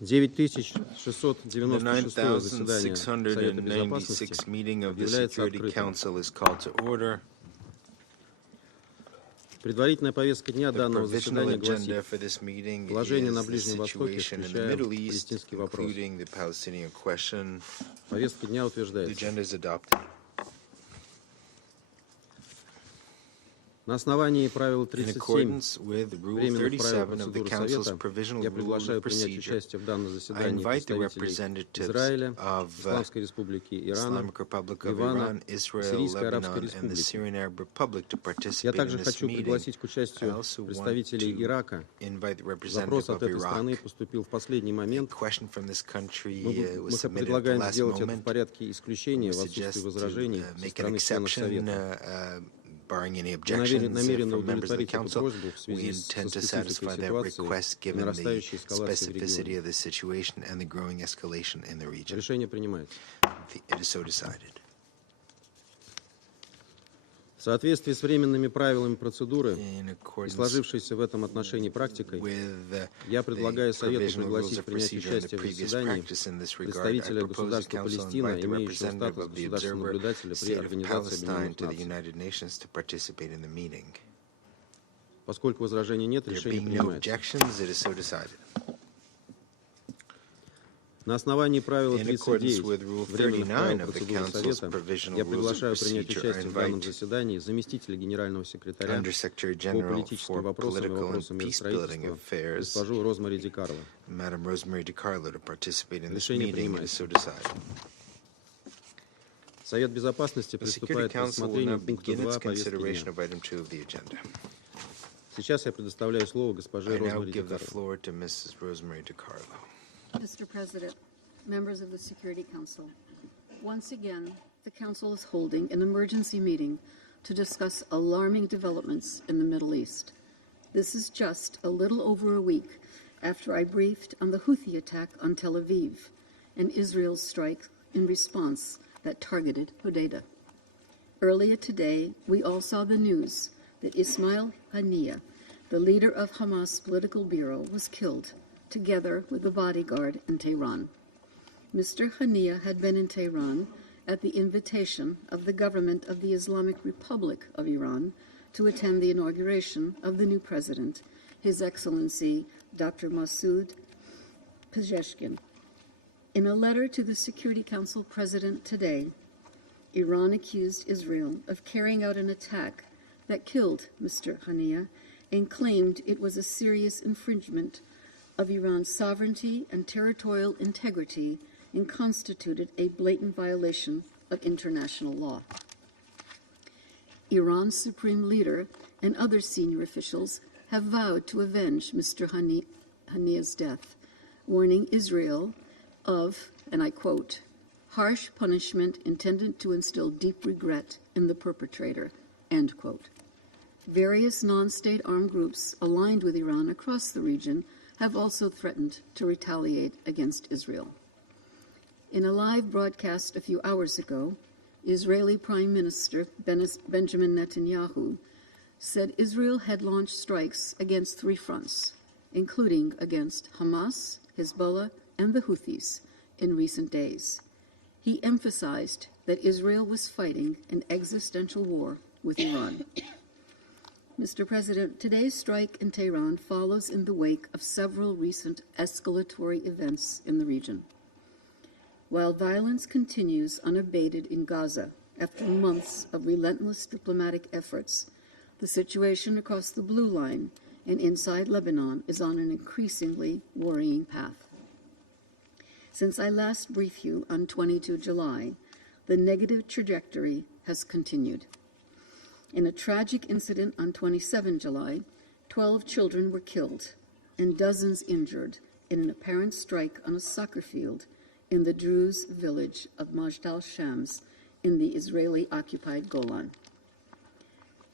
9696 заседание Совета Безопасности meeting of the объявляется Security открытым. Council is called to order. Предварительная повестка дня The данного provisional заседания гласит: agenda for this meeting положение на is the Ближнем Востоке, situation in the включая Middle East, палестинский вопрос. including the Palestinian question. Повестка дня The утверждается. agenda is adopted. На основании правил In 37 accordance with Rule временных правил 37 of the процедуры Council's Совета, provisional я rule приглашаю of принять procedure, участие в данном I заседании invite the представителей representatives Израиля, of Исламской Республики Ирана, Islamic Republic of Ливана, Iran, Israel, Сирийской Арабской Lebanon, and the Республики. Syrian Arab Republic to Я participate in также this хочу meeting. пригласить к I участию also want представителей to Ирака. invite the Запрос representative от of этой страны Iraq. поступил в последний A момент. question from this country Мы was submitted at the предлагаем last сделать это в moment. порядке исключения We в отсутствии suggest возражений to со make an стороны членов exception, Совета. barring any Мы objections намерены from members of the удовлетворить эту Council. просьбу в We связи со intend to спецификой satisfy that ситуации request и given the нарастающей эскалации в specificity регионе. of the situation and the growing escalation in the region. Решение принимается. It is so decided. В соответствии с временными правилами процедуры In и accordance сложившейся в этом отношении практикой, with я предлагаю the Совету provisional rules пригласить of принять procedure and the участие в previous заседании practice in this regard, I представителя propose the государства Council Палестина, invite the имеющего representative статус of the государственного observer наблюдателя при state of Организации Palestine Объединенных to the Наций. United Nations to participate in the meeting. Поскольку возражений нет, There решение being no принимается. objections, it is so decided. На основании правила In accordance 39 with Rule временных 39 правил of the процедуры Council's Совета, provisional я rules of приглашаю принять procedure, I участие в данном invite заседании заместителя генерального секретаря Undersecretary по General политическим for вопросам и Political and вопросам Peacebuilding миростроительства Affairs, госпожу Розмари Ди Карло. Madam Rosemary DiCarlo, to participate in this Решение meeting. It is so принимается. decided. Совет Безопасности The Security приступает к Council will now рассмотрению пункта begin 2 its повестки consideration дня. of item 2 of the agenda. Сейчас я предоставляю слово госпоже I now Розмари Ди give the Карло. floor to Mrs. Rosemary DiCarlo. Mr. President, members of the Security Council, once again, the Council is holding an emergency meeting to discuss alarming developments in the Middle East. This is just a little over a week after I briefed on the Houthi attack on Tel Aviv and Israel's strike in response that targeted Hodeidah. Earlier today, we all saw the news that Ismail Haniyeh, the leader of Hamas political bureau, was killed, together with a bodyguard in Tehran. Mr. Haniyeh had been in Tehran at the invitation of the government of the Islamic Republic of Iran to attend the inauguration of the new president, His Excellency Dr. Masoud Pezeshkian. In a letter to the Security Council President today, Iran accused Israel of carrying out an attack that killed Mr. Haniyeh and claimed it was a serious infringement of Iran's sovereignty and territorial integrity and constituted a blatant violation of international law. Iran's supreme leader and other senior officials have vowed to avenge Mr. Haniyeh's death, warning Israel of, and I quote, harsh punishment intended to instill deep regret in the perpetrator, end quote. Various non-state armed groups aligned with Iran across the region have also threatened to retaliate against Israel. In a live broadcast a few hours ago, Israeli Prime Minister Benjamin Netanyahu said Israel had launched strikes against 3 fronts, including against Hamas, Hezbollah, and the Houthis in recent days. He emphasized that Israel was fighting an existential war with Iran. Mr. President, today's strike in Tehran follows in the wake of several recent escalatory events in the region. While violence continues unabated in Gaza after months of relentless diplomatic efforts, the situation across the Blue Line and inside Lebanon is on an increasingly worrying path. Since I last briefed you on 22 July, the negative trajectory has continued. In a tragic incident on 27 July, 12 children were killed and dozens injured in an apparent strike on a soccer field in the Druze village of Majd al-Shams in the Israeli-occupied Golan.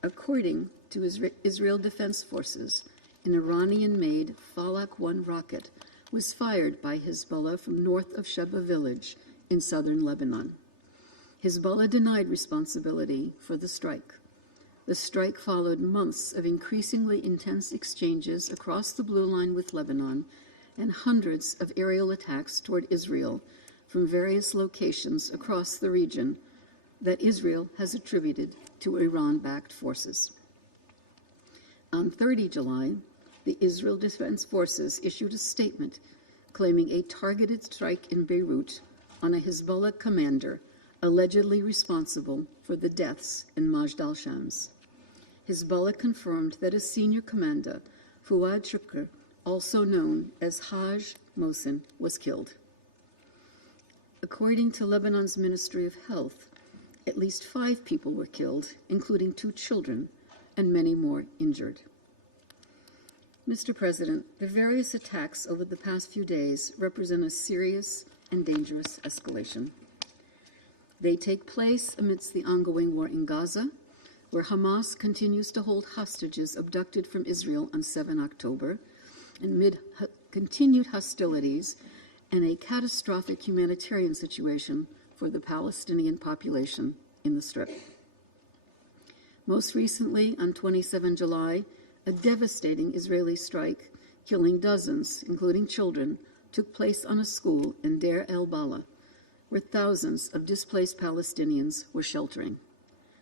According to Israel Defense Forces, an Iranian-made Falak-1 rocket was fired by Hezbollah from north of Sheba village in southern Lebanon. Hezbollah denied responsibility for the strike. The strike followed months of increasingly intense exchanges across the Blue Line with Lebanon and hundreds of aerial attacks toward Israel from various locations across the region that Israel has attributed to Iran-backed forces. On 30 July, the Israel Defense Forces issued a statement claiming a targeted strike in Beirut on a Hezbollah commander allegedly responsible for the deaths in Majd al-Shams. Hezbollah confirmed that a senior commander, Fuad Shukr, also known as Haj Mohsen, was killed. According to Lebanon's Ministry of Health, at least 5 people were killed, including 2 children, and many more injured. Mr. President, the various attacks over the past few days represent a serious and dangerous escalation. They take place amidst the ongoing war in Gaza, where Hamas continues to hold hostages abducted from Israel on 7 October, amid continued hostilities and a catastrophic humanitarian situation for the Palestinian population in the Strip. Most recently, on 27 July, a devastating Israeli strike, killing dozens, including children, took place on a school in Deir el-Bala, where thousands of displaced Palestinians were sheltering.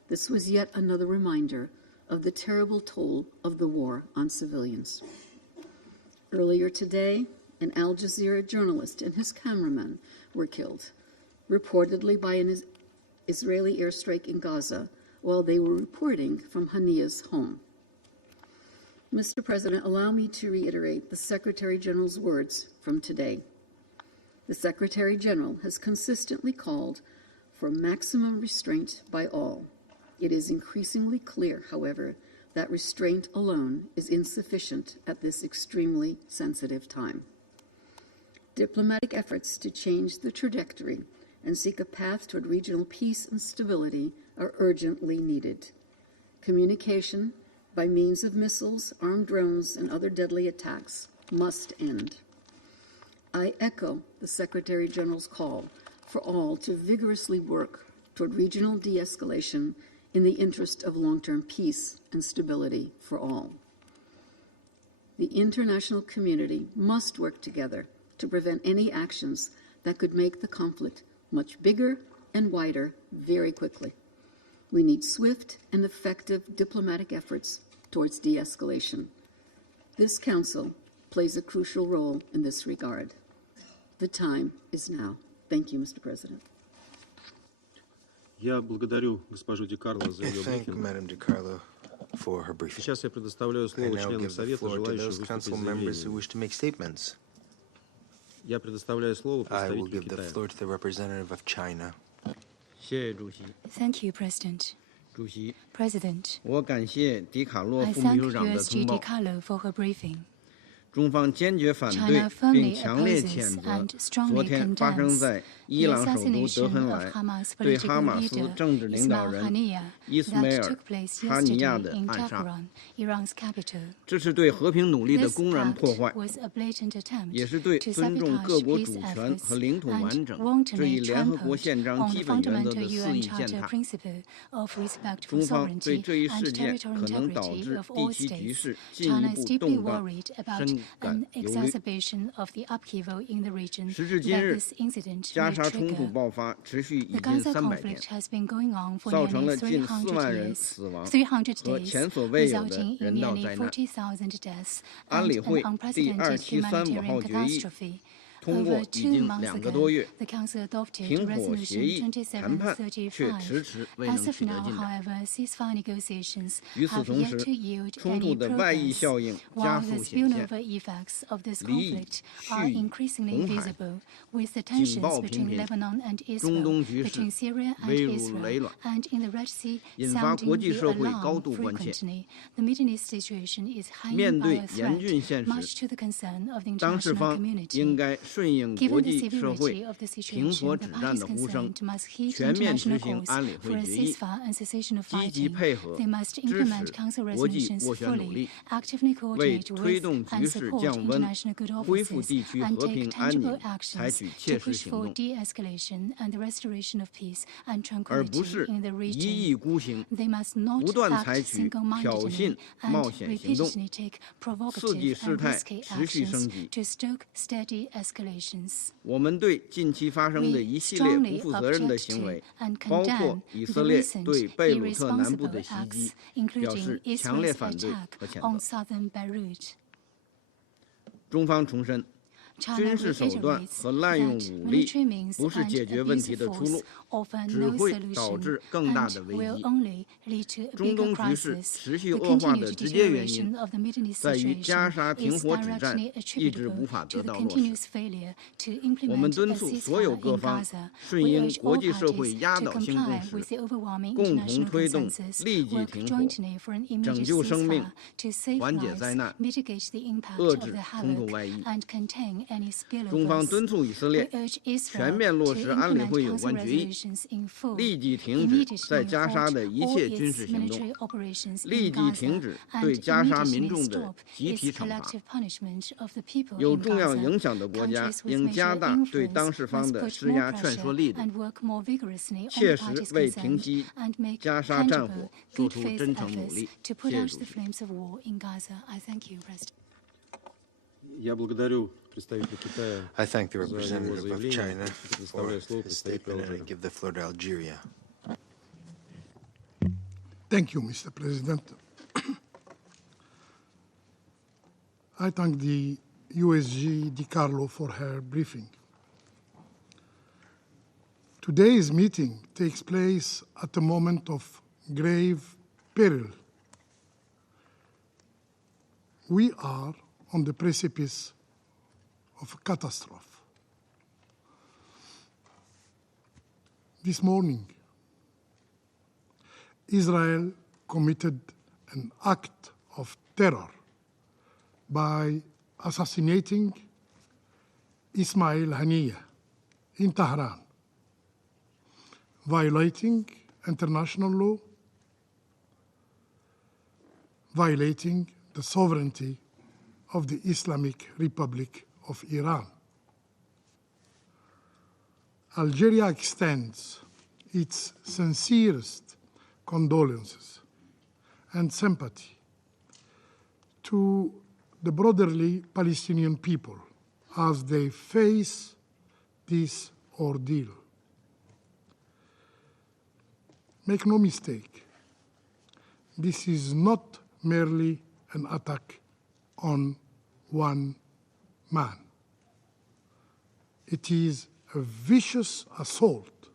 This was yet another reminder of the terrible toll of the war on civilians. Earlier today, an Al Jazeera journalist and his cameraman were killed, reportedly by an Israeli airstrike in Gaza while they were reporting from Haniyeh's home. Mr. President, allow me to reiterate the Secretary General's words from today. The Secretary General has consistently called for maximum restraint by all. It is increasingly clear, however, that restraint alone is insufficient at this extremely sensitive time. Diplomatic efforts to change the trajectory and seek a path toward regional peace and stability are urgently needed. Communication by means of missiles, armed drones, and other deadly attacks must end. I echo the Secretary General's call for all to vigorously work toward regional de-escalation in the interest of long-term peace and stability for all. The international community must work together to prevent any actions that could make the conflict much bigger and wider very quickly. We need swift and effective diplomatic efforts towards de-escalation. This Council plays a crucial role in this regard. The time is now. Thank you, Mr. President. Я благодарю госпожу Ди Карло за I ее thank брифинг. Madam DiCarlo for her briefing. Сейчас я предоставляю I слово now членам give the Совета, floor to желающим those выступить council с members who заявлением. wish to make statements. Я предоставляю слово I will представителю give the Китая. floor to the representative of China. 谢谢主席。 Thank you, President. 主席， President, 我感谢迪卡洛 I 副秘 thank 书长的 USG 通报。 DiCarlo for her briefing. 中方坚决反对 China 并 firmly 强烈 opposes 谴责 and 昨 strongly 天发生 condemns 在伊 the 朗首都德 assassination 黑 of 兰 Hamas 对哈 political 马斯 leader 政治领导 Ismail 人 Haniyeh 伊斯梅 that 尔 took place 哈尼亚 yesterday 的 in 暗杀， Tehran, Iran's capital. 这是对和平努力的 This 公然 act 破坏， was a blatant attempt 也是对 to 尊重各 sabotage 国 peace 主权 efforts 和领土完 and 整这 wantonly 一联合国 trampled 宪章 on 基 the 本原则 fundamental 的肆 UN 意践 Charter 踏。 principle of respect 中 for 方对 sovereignty 这一 and 事件 territorial 可能导 integrity 致 of 地 all 区局 states. 势进一 China 步 is deeply 动荡， worried about 深 an 感忧虑。 exacerbation of the upheaval in the region 时至今 that 日， this incident 加 may 沙冲突 trigger. 爆发持续已 The 经 Gaza 300天 conflict，has been going on for 造成 nearly 了近4 300万人 years, 死亡300和 days, 前所未有的 resulting in 人道 nearly 灾难。 40,000 deaths 安 and 理会 an 第 unprecedented 2735号 humanitarian 决议 catastrophe. 通过 Over 已 2经 months 2个多 ago, 月， the Council adopted 停火协议 Resolution 谈判却迟 2735. 迟未能 As of 取得 now, 进展。 however, ceasefire negotiations 与此 have 同 yet 时 to，yield 冲突 any 的外溢 progress, 效应 while 加 the 速显现， spillover effects of this 离异、 conflict are 蓄意、 increasingly 红海、 visible, with the 警 tensions 报频 between 频， Lebanon and 中 Israel, 东局势 between Syria and 危如累 Israel, 卵， and in the Red Sea 引发 sounding 国际 the 社会高 alarm 度关切。 frequently. The Middle East situation is 面 hanging by 对 a 严峻 thread, 现 much 实， to the concern of the 当事 international 方应 community. 该顺应国 Given the 际社 severity 会 of the 停火 situation, the 止战 parties 的呼声， concerned must heed 全面 international 执行 calls 安理 for 会 a 决议， ceasefire and cessation of 积极 fighting. 配合 They must 支 implement 持 Council 国际 resolutions 斡旋努 fully, 力， actively 为 coordinate 推 with 动局 and 势 support 降温、 international good 恢复 offices 地区 and 和平 take 安 tangible 宁，采 actions 取切 to 实 push 行 for 动， de-escalation and the restoration of peace and 而不 tranquility 是 in the 一 region. 意孤行， They must not 不断 act 采取挑 single-mindedly 衅、 and 冒险行动， repeatedly take 刺激 provocative 事 and 态 risky 持续 actions 升级。 to stoke steady escalations. 我们对近期发生的 We 一系列不 strongly 负责任的 object 行 to 为， and 包括 condemn 以 the 色列 recent 对贝鲁特南部 irresponsible 的袭 acts, 击，表 including 示强烈 Israel's 反对 attack 和谴 on 责。 southern Beirut. 中方重申， China 军事手段 reiterates 和滥用 that 武力 military means 不是 and 解决问 abuse 题 of 的出 force 路， offer 只 no 会导 solution 致更大 and 的危 will 机。 only lead to a 中 bigger 东局势 crisis. 持续 The 恶化的 continued 直接原 deterioration 因 of the Middle East 在于加 situation 沙停 is 火止战 directly 一直无 attributable 法 to 得 the 到落实。 continuous failure to 我们 implement 敦 a 促所有 ceasefire 各 in 方 Gaza. 顺 We 应 urge 国 all 际社会 parties 压 to 倒性共 comply 识， with the overwhelming 共同 international 推动 consensus, 立即 work 停火， jointly for an 拯 immediate 救生命， ceasefire to 缓 save 解灾 lives, 难， mitigate the impact 遏 of 制 the 冲突 havoc, 外溢。 and contain any 中方 spillovers. 敦促以色 We 列 urge 全 Israel 面落 to 实安理 implement 会有 Council 关决议， resolutions in full, 立即停止 immediately 在加沙 halt 的一 all 切军 its 事行动， military operations 立 in 即停 Gaza, 止 and 对加沙民 immediately 众的 stop 集体 its 惩罚。 collective punishment of the people 有 in 重要 Gaza. 影响的国家 Countries with 应 major 加大对 influence 当事方 must 的 put 施 more 压劝 pressure 说力度， and work more vigorously on 切 the 实 parties 为停 concerned 息 and make 加沙战 tangible, 火做 good 出 faith 真诚努 efforts 力。 to 谢 put 谢 out 主 the 席。 flames of war in Gaza. I thank you, President. Я благодарю представителя Китая I thank the за его representative of заявление. China for Предоставляю слово his представителю statement, and I Алжира. give the floor to Algeria. Thank you, Mr. President. I thank the USG Di Carlo for her briefing. Today's meeting takes place at a moment of grave peril. We are on the precipice of a catastrophe. This morning, Israel committed an act of terror by assassinating Ismail Haniyeh in Tehran, violating international law, violating the sovereignty of the Islamic Republic of Iran. Algeria extends its sincerest condolences and sympathy to the brotherly Palestinian people as they face this ordeal. Make no mistake, this is not merely an attack on one man. It is a vicious assault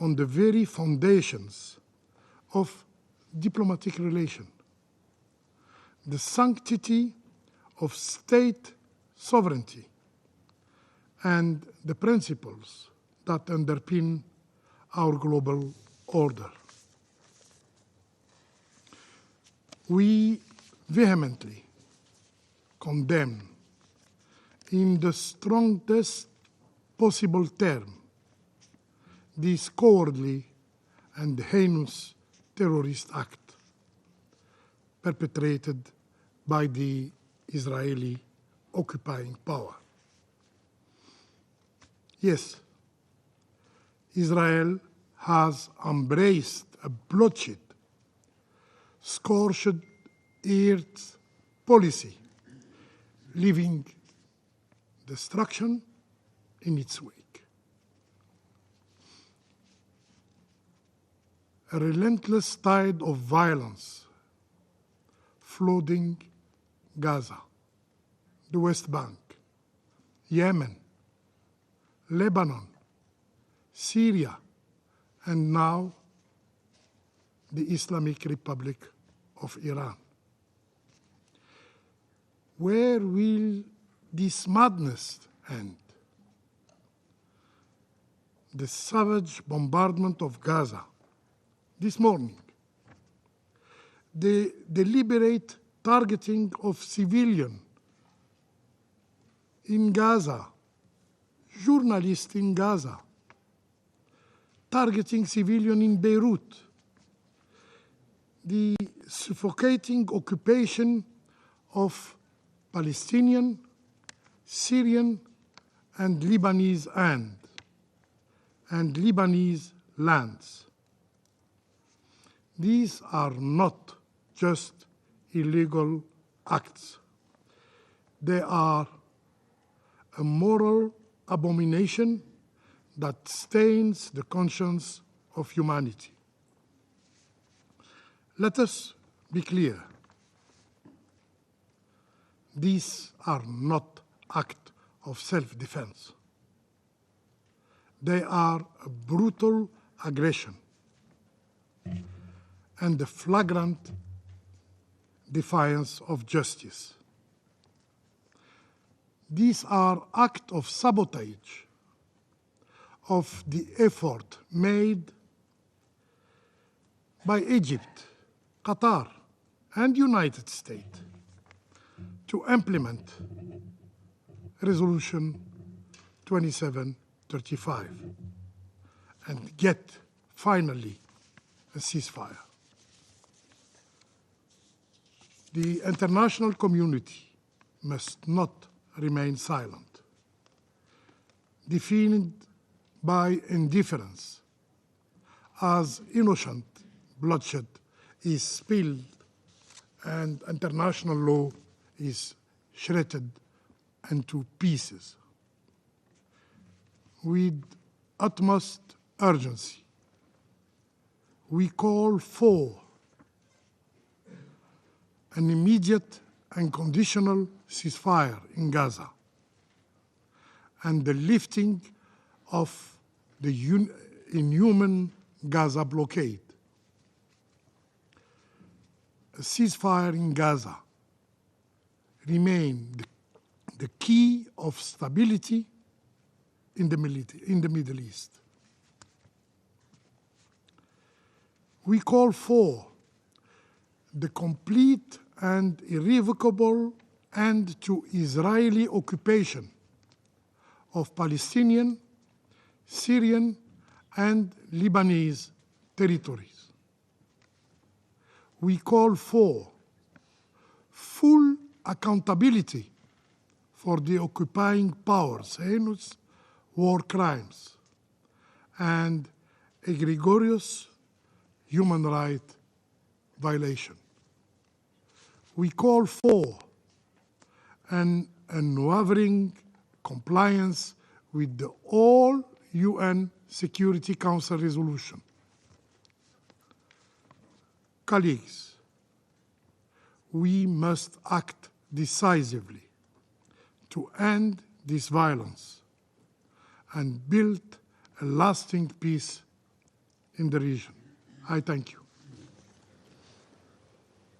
on the very foundations of diplomatic relation, the sanctity of state sovereignty, and the principles that underpin our global order. We vehemently condemn in the strongest possible term this cowardly and heinous terrorist act perpetrated by the Israeli occupying power. Yes, Israel has embraced a bloodshed, scorched earth policy, leaving destruction in its wake. A relentless tide of violence flooding Gaza, the West Bank, Yemen, Lebanon, Syria, and now the Islamic Republic of Iran. Where will this madness end? The savage bombardment of Gaza this morning, the deliberate targeting of civilians in Gaza journalists in Gaza, targeting civilians in Beirut, the suffocating occupation of Palestinian, Syrian, and Lebanese lands. These are not just illegal acts. They are a moral abomination that stains the conscience of humanity. Let us be clear. These are not acts of self-defense. They are a brutal aggression and a flagrant defiance of justice. These are acts of sabotage of the effort made by Egypt, Qatar, and United States to implement Resolution 2735 and get, finally, a ceasefire. The international community must not remain silent, defined by indifference as innocent bloodshed is spilled and international law is shredded into pieces. With utmost urgency, we call for an immediate and conditional ceasefire in Gaza and the lifting of the inhuman Gaza blockade. A ceasefire in Gaza remains the key of stability in the Middle East. We call for the complete and irrevocable end to Israeli occupation of Palestinian, Syrian, and Lebanese territories. We call for full accountability for the occupying powers' heinous war crimes and egregious human rights violation. We call for an unwavering compliance with the all UN Security Council resolution. Colleagues, we must act decisively to end this violence and build a lasting peace in the region. I thank you.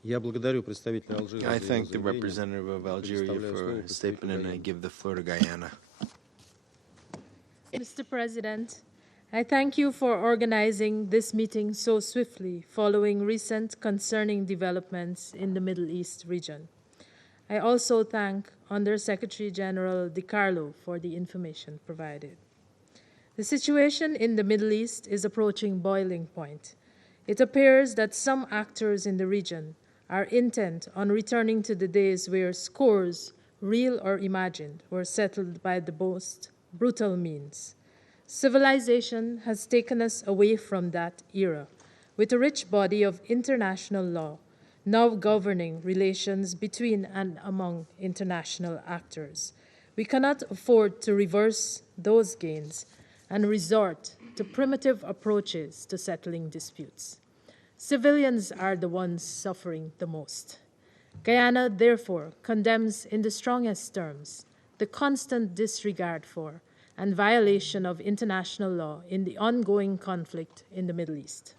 Я благодарю представителя Алжира I за его thank the заявление. representative of Algeria Предоставляю for слово his statement, and I представителю give the floor to Guyana. Mr. President, I thank you for organizing this meeting so swiftly following recent concerning developments in the Middle East region. I also thank Under-Secretary General Di Carlo for the information provided. The situation in the Middle East is approaching boiling point. It appears that some actors in the region are intent on returning to the days where scores, real or imagined, were settled by the most brutal means. Civilization has taken us away from that era, with a rich body of international law now governing relations between and among international actors. We cannot afford to reverse those gains and resort to primitive approaches to settling disputes. Civilians are the ones suffering the most. Guyana, therefore, condemns in the strongest terms the constant disregard for and violation of international law in the ongoing conflict in the Middle East.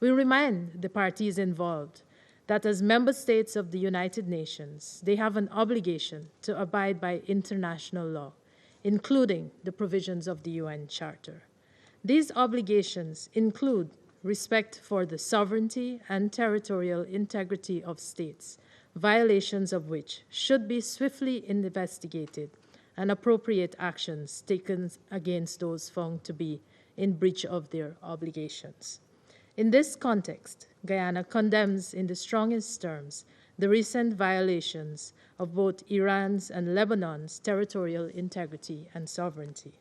We remind the parties involved that as member states of the United Nations, they have an obligation to abide by international law, including the provisions of the UN Charter. These obligations include respect for the sovereignty and territorial integrity of states, violations of which should be swiftly investigated and appropriate actions taken against those found to be in breach of their obligations. In this context, Guyana condemns in the strongest terms the recent violations of both Iran's and Lebanon's territorial integrity and sovereignty.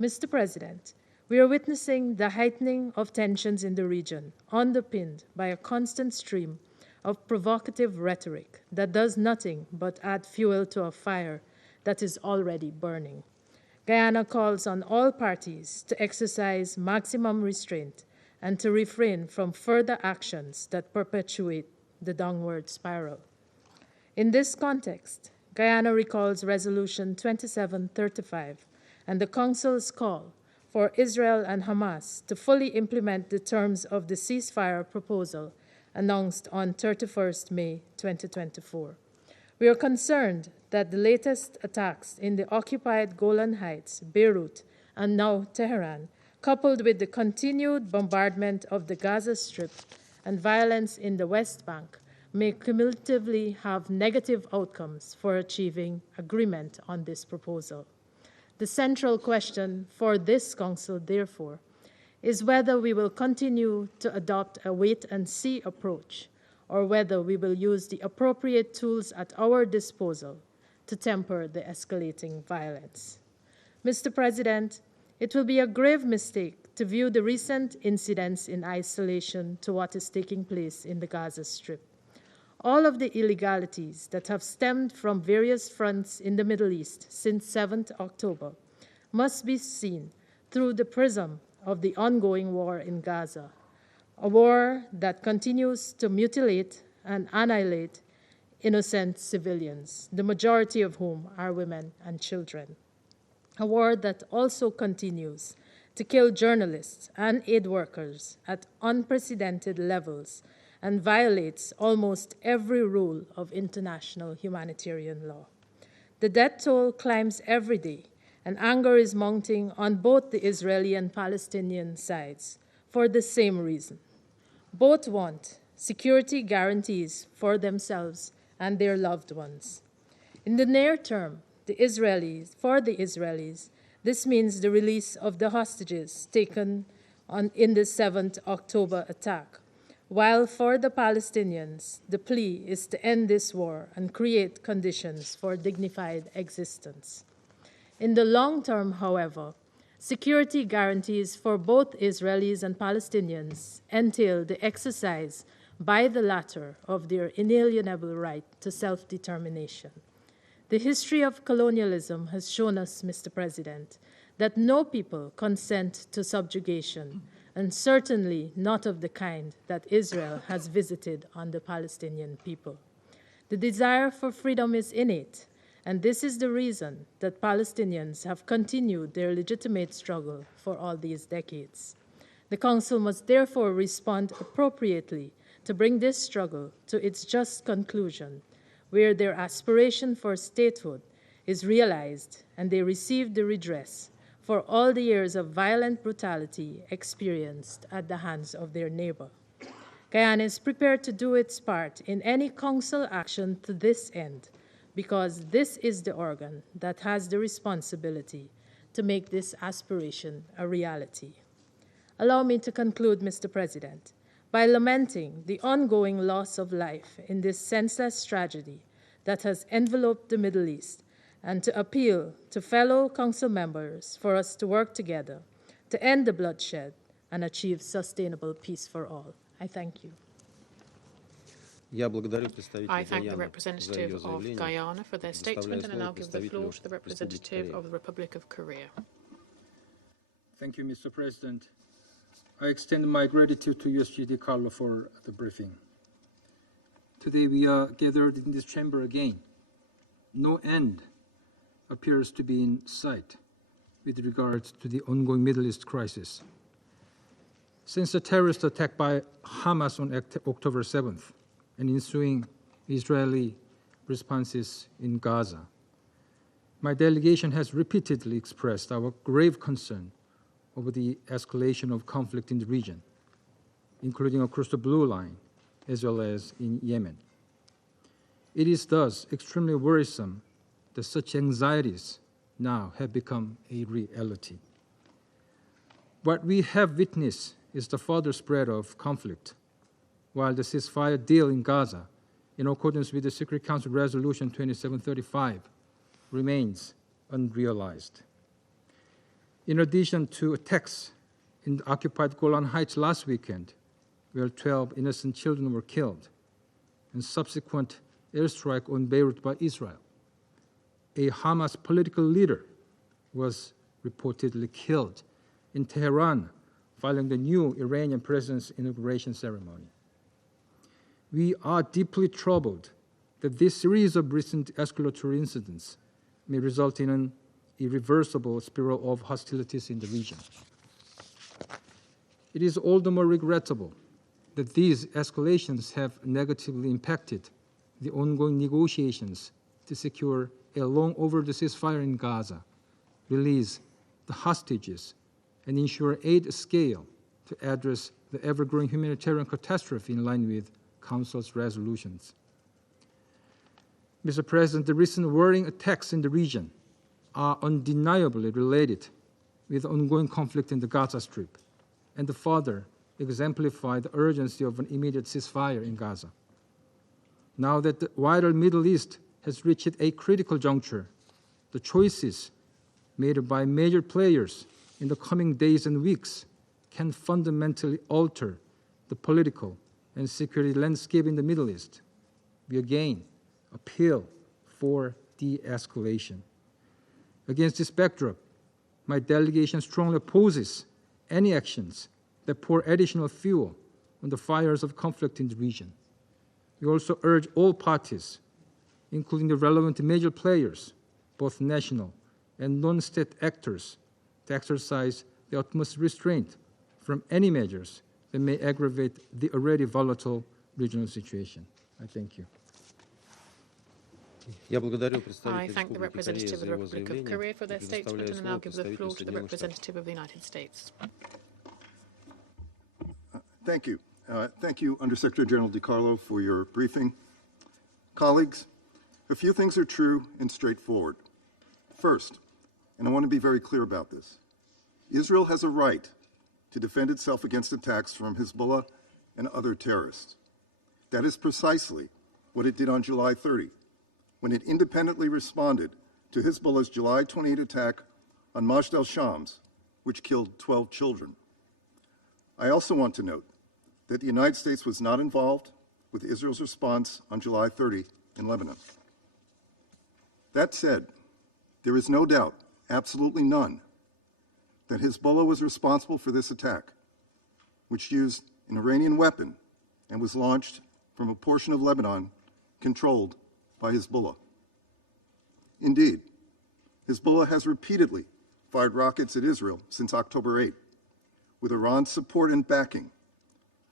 Mr. President, we are witnessing the heightening of tensions in the region, underpinned by a constant stream of provocative rhetoric that does nothing but add fuel to a fire that is already burning. Guyana calls on all parties to exercise maximum restraint and to refrain from further actions that perpetuate the downward spiral. In this context, Guyana recalls Resolution 2735 and the Council's call for Israel and Hamas to fully implement the terms of the ceasefire proposal announced on 31st May 2024. We are concerned that the latest attacks in the occupied Golan Heights, Beirut, and now Tehran, coupled with the continued bombardment of the Gaza Strip and violence in the West Bank, may cumulatively have negative outcomes for achieving agreement on this proposal. The central question for this Council, therefore, is whether we will continue to adopt a wait-and-see approach or whether we will use the appropriate tools at our disposal to temper the escalating violence. Mr. President, it will be a grave mistake to view the recent incidents in isolation to what is taking place in the Gaza Strip. All of the illegalities that have stemmed from various fronts in the Middle East since 7th October must be seen through the prism of the ongoing war in Gaza, a war that continues to mutilate and annihilate innocent civilians, the majority of whom are women and children. A war that also continues to kill journalists and aid workers at unprecedented levels and violates almost every rule of international humanitarian law. The death toll climbs every day, and anger is mounting on both the Israeli and Palestinian sides for the same reason. Both want security guarantees for themselves and their loved ones. In the near term, for the Israelis, this means the release of the hostages taken in the 7th October attack, while for the Palestinians, the plea is to end this war and create conditions for dignified existence. In the long term, however, security guarantees for both Israelis and Palestinians entail the exercise by the latter of their inalienable right to self-determination. The history of colonialism has shown us, Mr. President, that no people consent to subjugation, and certainly not of the kind that Israel has visited on the Palestinian people. The desire for freedom is innate, and this is the reason that Palestinians have continued their legitimate struggle for all these decades. The Council must therefore respond appropriately to bring this struggle to its just conclusion, where their aspiration for statehood is realized and they receive the redress for all the years of violent brutality experienced at the hands of their neighbor. Guyana is prepared to do its part in any Council action to this end, because this is the organ that has the responsibility to make this aspiration a reality. Allow me to conclude, Mr. President, by lamenting the ongoing loss of life in this senseless tragedy that has enveloped the Middle East, and to appeal to fellow Council members for us to work together to end the bloodshed and achieve sustainable peace for all. I thank you. I thank the representative of Guyana for their statement, and I now give the floor to the representative of the Republic of Korea. Thank you, Mr. President. I extend my gratitude to USGD Carlo for the briefing. Today we are gathered in this chamber again. No end appears to be in sight with regard to the ongoing Middle East crisis. Since the terrorist attack by Hamas on October 7th and ensuing Israeli responses in Gaza, my delegation has repeatedly expressed our grave concern over the escalation of conflict in the region, including across the Blue Line, as well as in Yemen. It is thus extremely worrisome that such anxieties now have become a reality. What we have witnessed is the further spread of conflict, while the ceasefire deal in Gaza, in accordance with the Security Council Resolution 2735, remains unrealized. In addition to attacks in the occupied Golan Heights last weekend, where 12 innocent children were killed, and subsequent airstrike on Beirut by Israel, a Hamas political leader was reportedly killed in Tehran following the new Iranian president's inauguration ceremony. We are deeply troubled that this series of recent escalatory incidents may result in an irreversible spiral of hostilities in the region. It is all the more regrettable that these escalations have negatively impacted the ongoing negotiations to secure a long-overdue ceasefire in Gaza, release the hostages, and ensure aid scale to address the ever-growing humanitarian catastrophe in line with Council's resolutions. Mr. President, the recent worrying attacks in the region are undeniably related with ongoing conflict in the Gaza Strip, and further exemplify the urgency of an immediate ceasefire in Gaza. Now that the wider Middle East has reached a critical juncture, the choices made by major players in the coming days and weeks can fundamentally alter the political and security landscape in the Middle East. We again appeal for de-escalation. Against this backdrop, my delegation strongly opposes any actions that pour additional fuel on the fires of conflict in the region. We also urge all parties, including the relevant major players, both national and non-state actors, to exercise the utmost restraint from any measures that may aggravate the already volatile regional situation. I thank you. I thank the representative of the Republic of Korea for their statement and now give the floor to the representative of the United States. Thank you. Thank you, Undersecretary General DiCarlo, for your briefing. Colleagues, a few things are true and straightforward. First, and I want to be very clear about this, Israel has a right to defend itself against attacks from Hezbollah and other terrorists. That is precisely what it did on July 30, when it independently responded to Hezbollah's July 28 attack on Majd al-Shams, which killed 12 children. I also want to note that the United States was not involved with Israel's response on July 30 in Lebanon. That said, there is no doubt, absolutely none, that Hezbollah was responsible for this attack, which used an Iranian weapon and was launched from a portion of Lebanon controlled by Hezbollah. Indeed, Hezbollah has repeatedly fired rockets at Israel since October 8, with Iran's support and backing,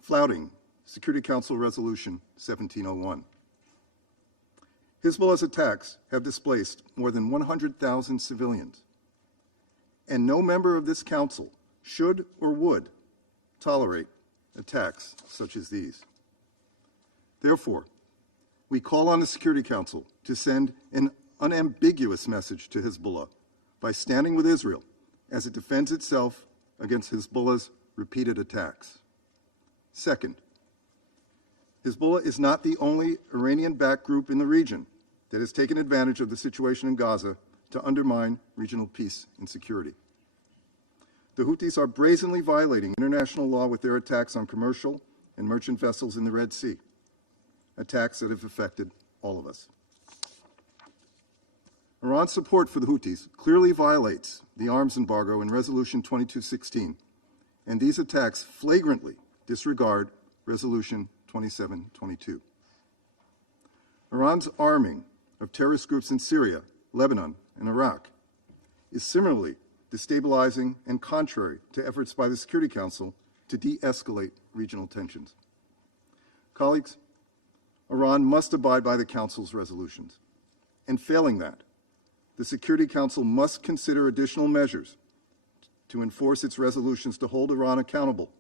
flouting Security Council Resolution 1701. Hezbollah's attacks have displaced more than 100,000 civilians, and no member of this council should or would tolerate attacks such as these. Therefore, we call on the Security Council to send an unambiguous message to Hezbollah by standing with Israel as it defends itself against Hezbollah's repeated attacks. Second, Hezbollah is not the only Iranian-backed group in the region that has taken advantage of the situation in Gaza to undermine regional peace and security. The Houthis are brazenly violating international law with their attacks on commercial and merchant vessels in the Red Sea, attacks that have affected all of us. Iran's support for the Houthis clearly violates the arms embargo in Resolution 2216, and these attacks flagrantly disregard Resolution 2722. Iran's arming of terrorist groups in Syria, Lebanon, and Iraq is similarly destabilizing and contrary to efforts by the Security Council to de-escalate regional tensions. Colleagues, Iran must abide by the Council's resolutions, and failing that, the Security Council must consider additional measures to enforce its resolutions to hold Iran accountable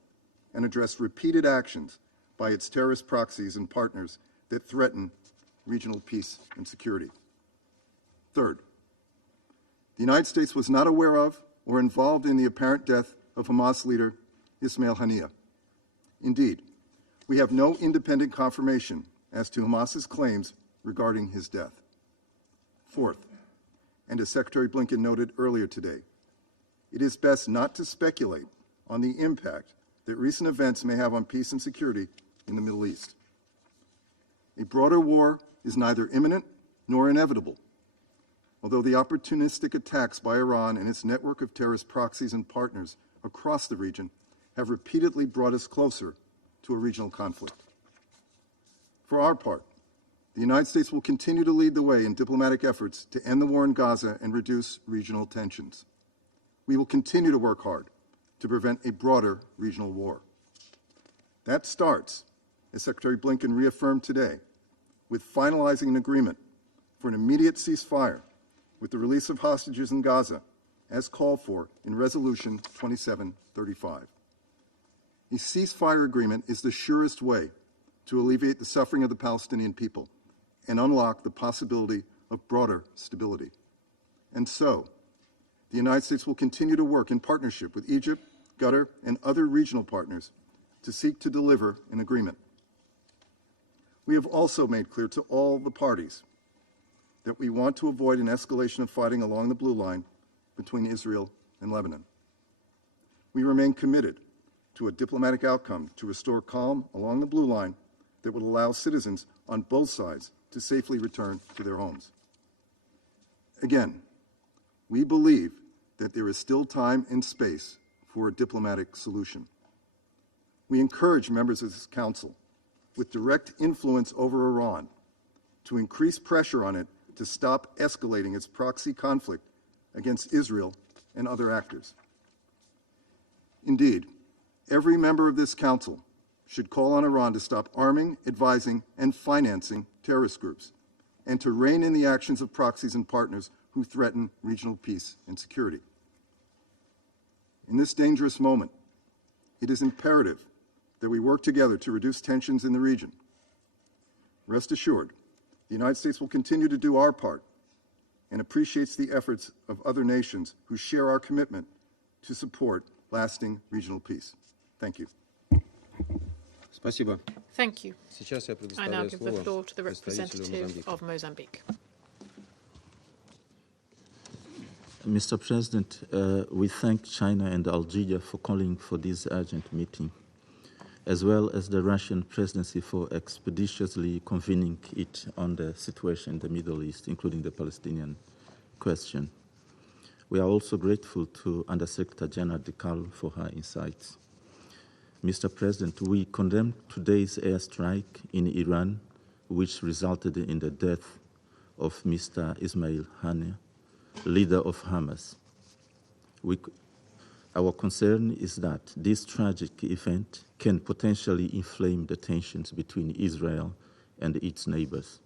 and address repeated actions by its terrorist proxies and partners that threaten regional peace and security. Third, The United States was not aware of or involved in the apparent death of Hamas leader Ismail Haniyeh. Indeed, we have no independent confirmation as to Hamas's claims regarding his death. Fourth, and as Secretary Blinken noted earlier today, it is best not to speculate on the impact that recent events may have on peace and security in the Middle East. A broader war is neither imminent nor inevitable, although the opportunistic attacks by Iran and its network of terrorist proxies and partners across the region have repeatedly brought us closer to a regional conflict. For our part, the United States will continue to lead the way in diplomatic efforts to end the war in Gaza and reduce regional tensions. We will continue to work hard to prevent a broader regional war. That starts, as Secretary Blinken reaffirmed today, with finalizing an agreement for an immediate ceasefire with the release of hostages in Gaza, as called for in Resolution 2735. A ceasefire agreement is the surest way to alleviate the suffering of the Palestinian people and unlock the possibility of broader stability. And so, the United States will continue to work in partnership with Egypt, Qatar, and other regional partners to seek to deliver an agreement. We have also made clear to all the parties that we want to avoid an escalation of fighting along the blue line between Israel and Lebanon. We remain committed to a diplomatic outcome to restore calm along the blue line that would allow citizens on both sides to safely return to their homes. Again, we believe that there is still time and space for a diplomatic solution. We encourage members of this Council with direct influence over Iran to increase pressure on it to stop escalating its proxy conflict against Israel and other actors. Indeed, every member of this Council should call on Iran to stop arming, advising, and financing terrorist groups, and to rein in the actions of proxies and partners who threaten regional peace and security. In this dangerous moment, it is imperative that we work together to reduce tensions in the region. Rest assured, the United States will continue to do our part and appreciates the efforts of other nations who share our commitment to support lasting regional peace. Thank you. Спасибо. Thank you. Сейчас я I now предоставляю give the слово floor to the представителю representative Мозамбика. of Mozambique. Mr. President, we thank China and Algeria for calling for this urgent meeting, as well as the Russian presidency for expeditiously convening it on the situation in the Middle East, including the Palestinian question. We are also grateful to Undersecretary General DiCarlo for her insights. Mr. President, we condemn today's airstrike in Iran, which resulted in the death of Mr. Ismail Haniyeh, leader of Hamas. Our concern is that this tragic event can potentially inflame the tensions between Israel and its neighbors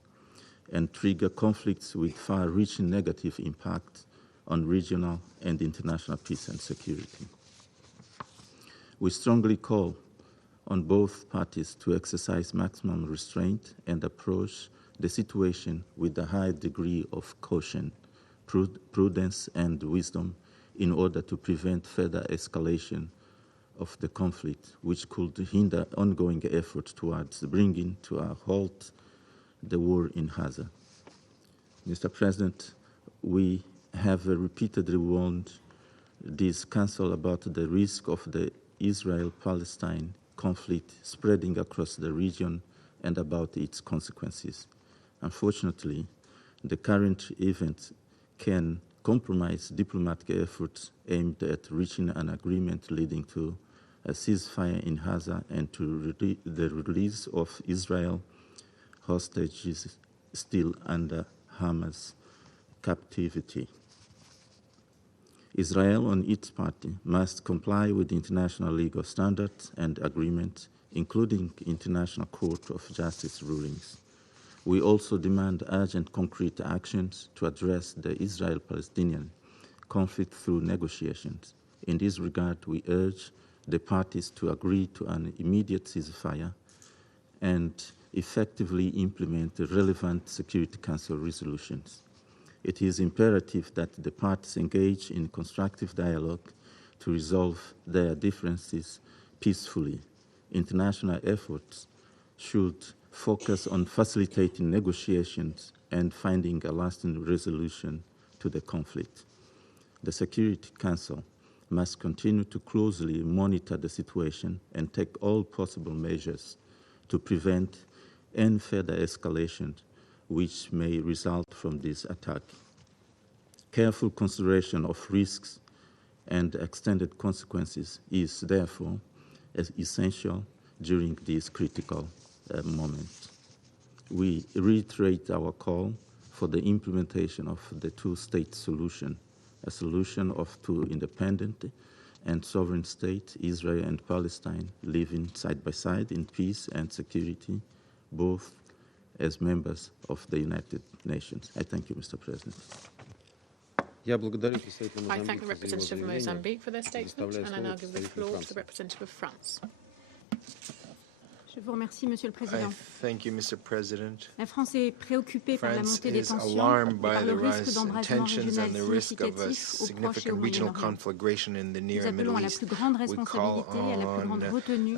and trigger conflicts with far-reaching negative impact on regional and international peace and security. We strongly call on both parties to exercise maximum restraint and approach the situation with a high degree of caution, prudence, and wisdom in order to prevent further escalation of the conflict, which could hinder ongoing efforts towards bringing to a halt the war in Gaza. Mr. President, we have repeatedly warned this Council about the risk of the Israel-Palestine conflict spreading across the region and about its consequences. Unfortunately, the current events can compromise diplomatic efforts aimed at reaching an agreement leading to a ceasefire in Gaza and to the release of Israel hostages still under Hamas captivity. Israel, on its part, must comply with international legal standards and agreements, including International Court of Justice rulings. We also demand urgent concrete actions to address the Israel-Palestinian conflict through negotiations. In this regard, we urge the parties to agree to an immediate ceasefire and effectively implement the relevant Security Council resolutions. It is imperative that the parties engage in constructive dialogue to resolve their differences peacefully. International efforts should focus on facilitating negotiations and finding a lasting resolution to the conflict. The Security Council must continue to closely monitor the situation and take all possible measures to prevent any further escalation which may result from this attack. Careful consideration of risks and extended consequences is therefore essential during this critical moment. We reiterate our call for the implementation of the two-state solution, a solution of two independent and sovereign states, Israel and Palestine, living side by side in peace and security, both as members of the United Nations. I thank you, Mr. President. I thank the representative of Mozambique for their statement, and I now give the floor to the representative of France. Je vous remercie, Monsieur le Président. Thank you, Mr. President. La France est préoccupée par la France montée des is tensions alarmed et by par the le risque rise in d'embrasement tensions régional and the risk of a significatif au Proche et au significant regional Moyen-Orient. conflagration in the Nous near and appelons Middle à la East. plus grande We call responsabilité et à la plus grande retenue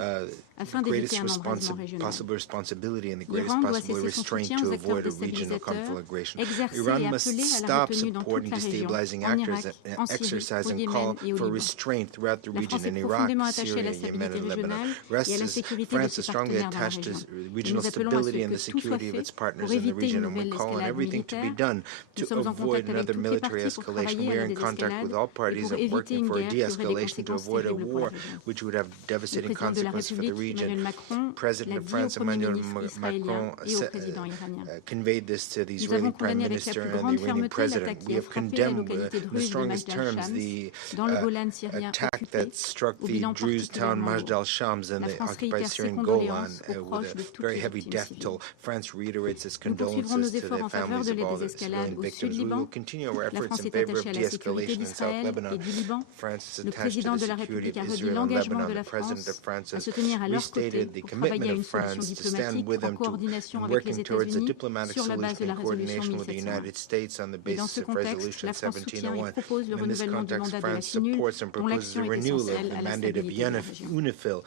afin d'éviter un embrasement régional. possible responsibility and the greatest L'Iran doit possible cesser son restraint soutien to aux acteurs avoid a regional déstabilisateurs, conflagration. exercer Iran et must appeler à la stop retenue dans toute supporting la région, destabilizing en actors Irak, and en Syrie, exercise au and Yémen call et au for Liban. restraint throughout the La region France est in Iraq, profondément attachée à Syria, la Yemen, stabilité and Lebanon. régionale Rest et à la is sécurité de France ses is strongly partenaires dans la attached région. to Et regional nous appelons à ce stability and que the tout soit security of fait its partners pour in the éviter region, une and we nouvelle call on escalade everything to be militaire. done Nous to sommes en avoid contact avec another toutes les military parties pour escalation. travailler We à are la in contact désescalade with all et parties pour and éviter working une for a guerre qui aurait des de-escalation to conséquences avoid a terribles pour war la région. which would have Le devastating président de la consequences for the République, region. Emmanuel Macron, President l'a of dit au France, Premier Emmanuel ministre israélien Macron, et au président iranien. conveyed this to the Nous Israeli avons Prime condamné avec la Minister plus and the grande Iranian fermeté President. l'attaque We qui a have frappé la condemned localité in the druze de strongest Majd terms al-Shams the dans le Golan syrien attack occupé, that struck au the bilan Druze town particulièrement Majd lourd. al-Shams and La the France occupied réitère ses Syrian Golan condoléances aux with proches a de toutes very les heavy victimes death civiles. toll. France reiterates its Nous poursuivrons nos condolences to efforts the en faveur families de of la all the désescalade civilian au victims. sud We will Liban. continue our La efforts France in est favor of attachée à la sécurité de-escalation in South d'Israël Lebanon. et du Liban. France is Le attached to président the de la security République a of redit Israel and l'engagement Lebanon. de la The President of France France à has se tenir à leur côté restated the pour travailler commitment à of une solution France to stand diplomatique with en them coordination in avec les working towards a États-Unis diplomatic sur la base de solution la in résolution coordination with the 1701. United States on the Et dans basis ce of contexte, Resolution la France soutient et 1701. propose le In this renouvellement du context, mandat de la France CNUL, supports and dont proposes a l'action est renewal essentielle of à the la mandate of stabilité de la région. UNIFIL,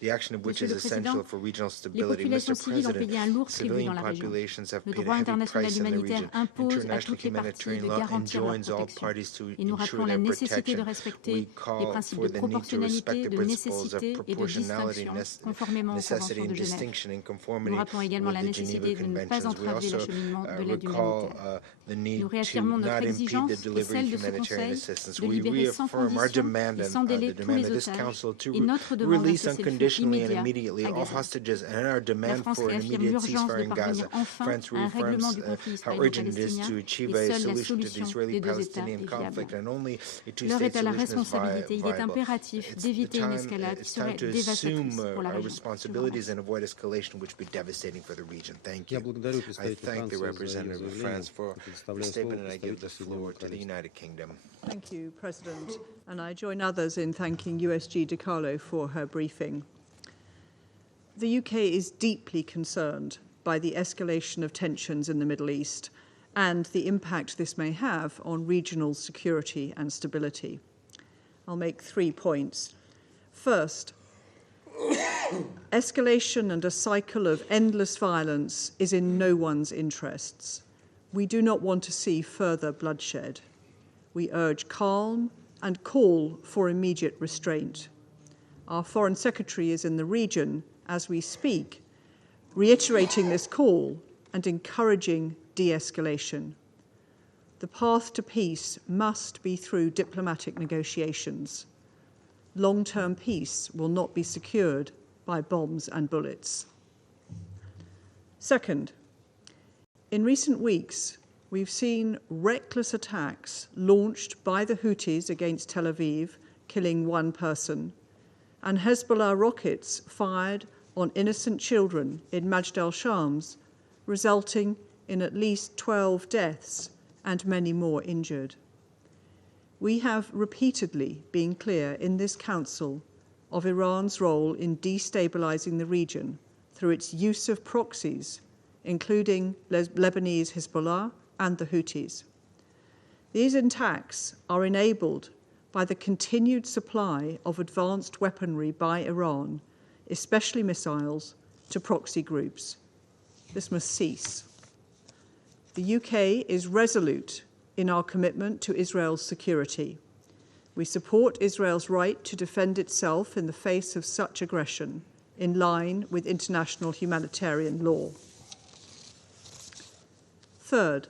the action of which Monsieur is le Président, essential for regional les stability. populations Mr. civiles ont President, payé un lourd tribut civilian dans la région. populations have Le paid a droit heavy international price in the humanitaire region. impose à International toutes les parties humanitarian de law garantir leur enjoins all protection. parties to Et nous ensure rappelons la their nécessité de protection. respecter We les call principes for de the need to proportionnalité, respect the de principles of nécessité et de proportionality, distinction, conformément aux necessity conventions and de Genève. distinction in Nous conformity rappelons également with la the Geneva nécessité de ne pas Conventions. We entraver also l'acheminement de l'aide recall humanitaire. the need Nous to réaffirmons notre not impede the exigence et delivery celle of de ce humanitarian Conseil assistance. de We libérer sans reaffirm our condition demand et and sans délai the tous demand les of this otages Council to et notre demande d'un release cessez-le-feu unconditionally and immédiat immediately à all Gaza. hostages and our La demand France for an réaffirme immediate l'urgence ceasefire de in parvenir Gaza. enfin France à un règlement reaffirms du conflit how urgent it is israélo-palestinien to achieve et a seule la solution to the solution des deux États Israeli-Palestinian est conflict, viable. and only a L'heure two-state est à la solution is responsabilité. Il est viable. impératif It's d'éviter une time escalade qui serait to dévastatrice assume pour la our région. Je vous responsibilities remercie. and avoid escalation, which would be devastating for the region. Thank you. I thank the representative of France for the statement, and I give the floor to the United Kingdom. Thank you, President. And I join others in thanking USG DiCarlo for her briefing. The UK is deeply concerned by the escalation of tensions in the Middle East and the impact this may have on regional security and stability. I'll make 3 points. First, escalation and a cycle of endless violence is in no one's interests. We do not want to see further bloodshed. We urge calm and call for immediate restraint. Our Foreign Secretary is in the region as we speak, reiterating this call and encouraging de-escalation. The path to peace must be through diplomatic negotiations. Long-term peace will not be secured by bombs and bullets. Second, in recent weeks, we've seen reckless attacks launched by the Houthis against Tel Aviv, killing 1 person, and Hezbollah rockets fired on innocent children in Majd al-Shams, resulting in at least 12 deaths and many more injured. We have repeatedly been clear in this Council of Iran's role in destabilizing the region through its use of proxies, including Lebanese Hezbollah and the Houthis. These attacks are enabled by the continued supply of advanced weaponry by Iran, especially missiles, to proxy groups. This must cease. The UK is resolute in our commitment to Israel's security. We support Israel's right to defend itself in the face of such aggression, in line with international humanitarian law. Third,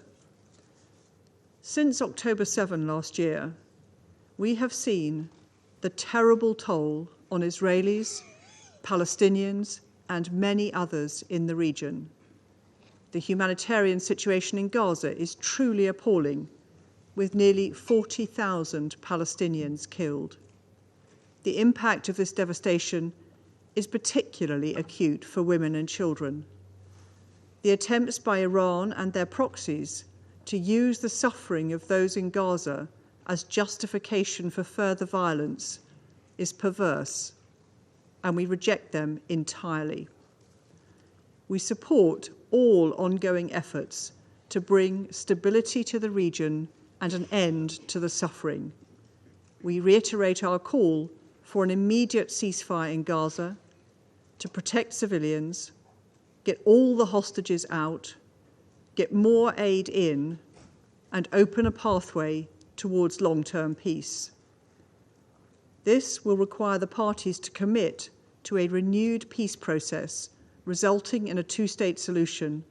since October 7 last year, we have seen the terrible toll on Israelis, Palestinians, and many others in the region. The humanitarian situation in Gaza is truly appalling, with nearly 40,000 Palestinians killed. The impact of this devastation is particularly acute for women and children. The attempts by Iran and their proxies to use the suffering of those in Gaza as justification for further violence is perverse, and we reject them entirely. We support all ongoing efforts to bring stability to the region and an end to the suffering. We reiterate our call for an immediate ceasefire in Gaza, to protect civilians, get all the hostages out, get more aid in, and open a pathway towards long-term peace. This will require the parties to commit to a renewed peace process resulting in a two-state solution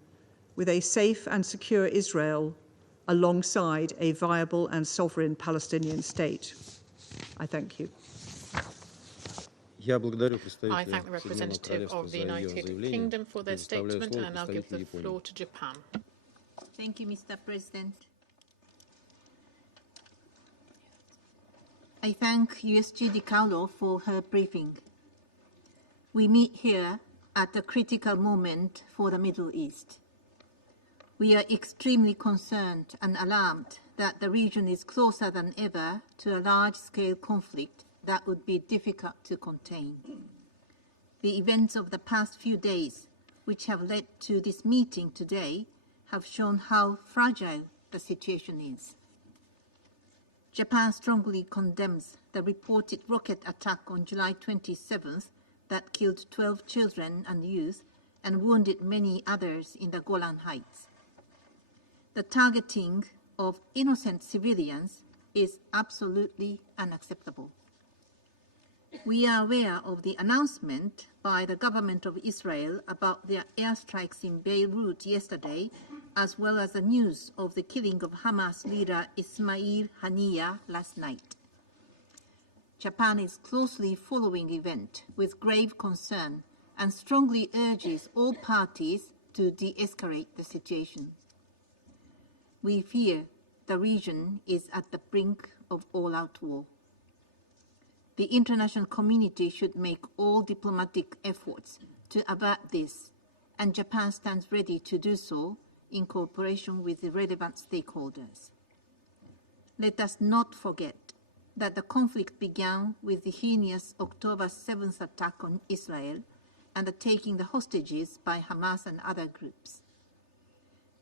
with a safe and secure Israel alongside a viable and sovereign Palestinian state. I thank you. I thank the representative of the United Kingdom for their statement, and I now give the floor to Japan. Thank you, Mr. President. I thank USG DiCarlo for her briefing. We meet here at a critical moment for the Middle East. We are extremely concerned and alarmed that the region is closer than ever to a large-scale conflict that would be difficult to contain. The events of the past few days, which have led to this meeting today, have shown how fragile the situation is. Japan strongly condemns the reported rocket attack on July 27th that killed 12 children and youth and wounded many others in the Golan Heights. The targeting of innocent civilians is absolutely unacceptable. We are aware of the announcement by the government of Israel about their airstrikes in Beirut yesterday, as well as the news of the killing of Hamas leader Ismail Haniyeh last night. Japan is closely following the event with grave concern and strongly urges all parties to de-escalate the situation. We fear the region is at the brink of all-out war. The international community should make all diplomatic efforts to avert this, and Japan stands ready to do so in cooperation with the relevant stakeholders. Let us not forget that the conflict began with the heinous October 7th attack on Israel and the taking the hostages by Hamas and other groups.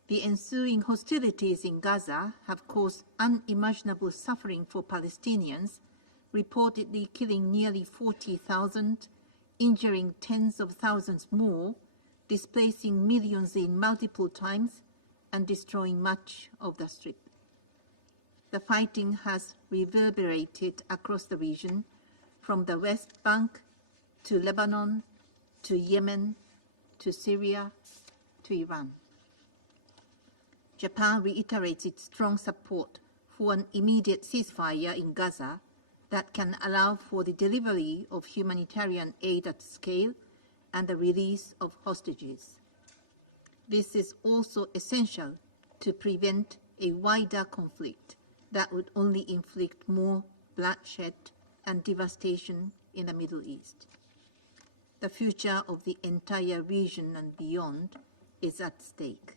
The ensuing hostilities in Gaza have caused unimaginable suffering for Palestinians, reportedly killing nearly 40,000, injuring tens of thousands more, displacing millions in multiple times, and destroying much of the Strip. The fighting has reverberated across the region, from the West Bank to Lebanon, to Yemen, to Syria, to Iran. Japan reiterates its strong support for an immediate ceasefire in Gaza that can allow for the delivery of humanitarian aid at scale and the release of hostages. This is also essential to prevent a wider conflict that would only inflict more bloodshed and devastation in the Middle East. The future of the entire region and beyond is at stake.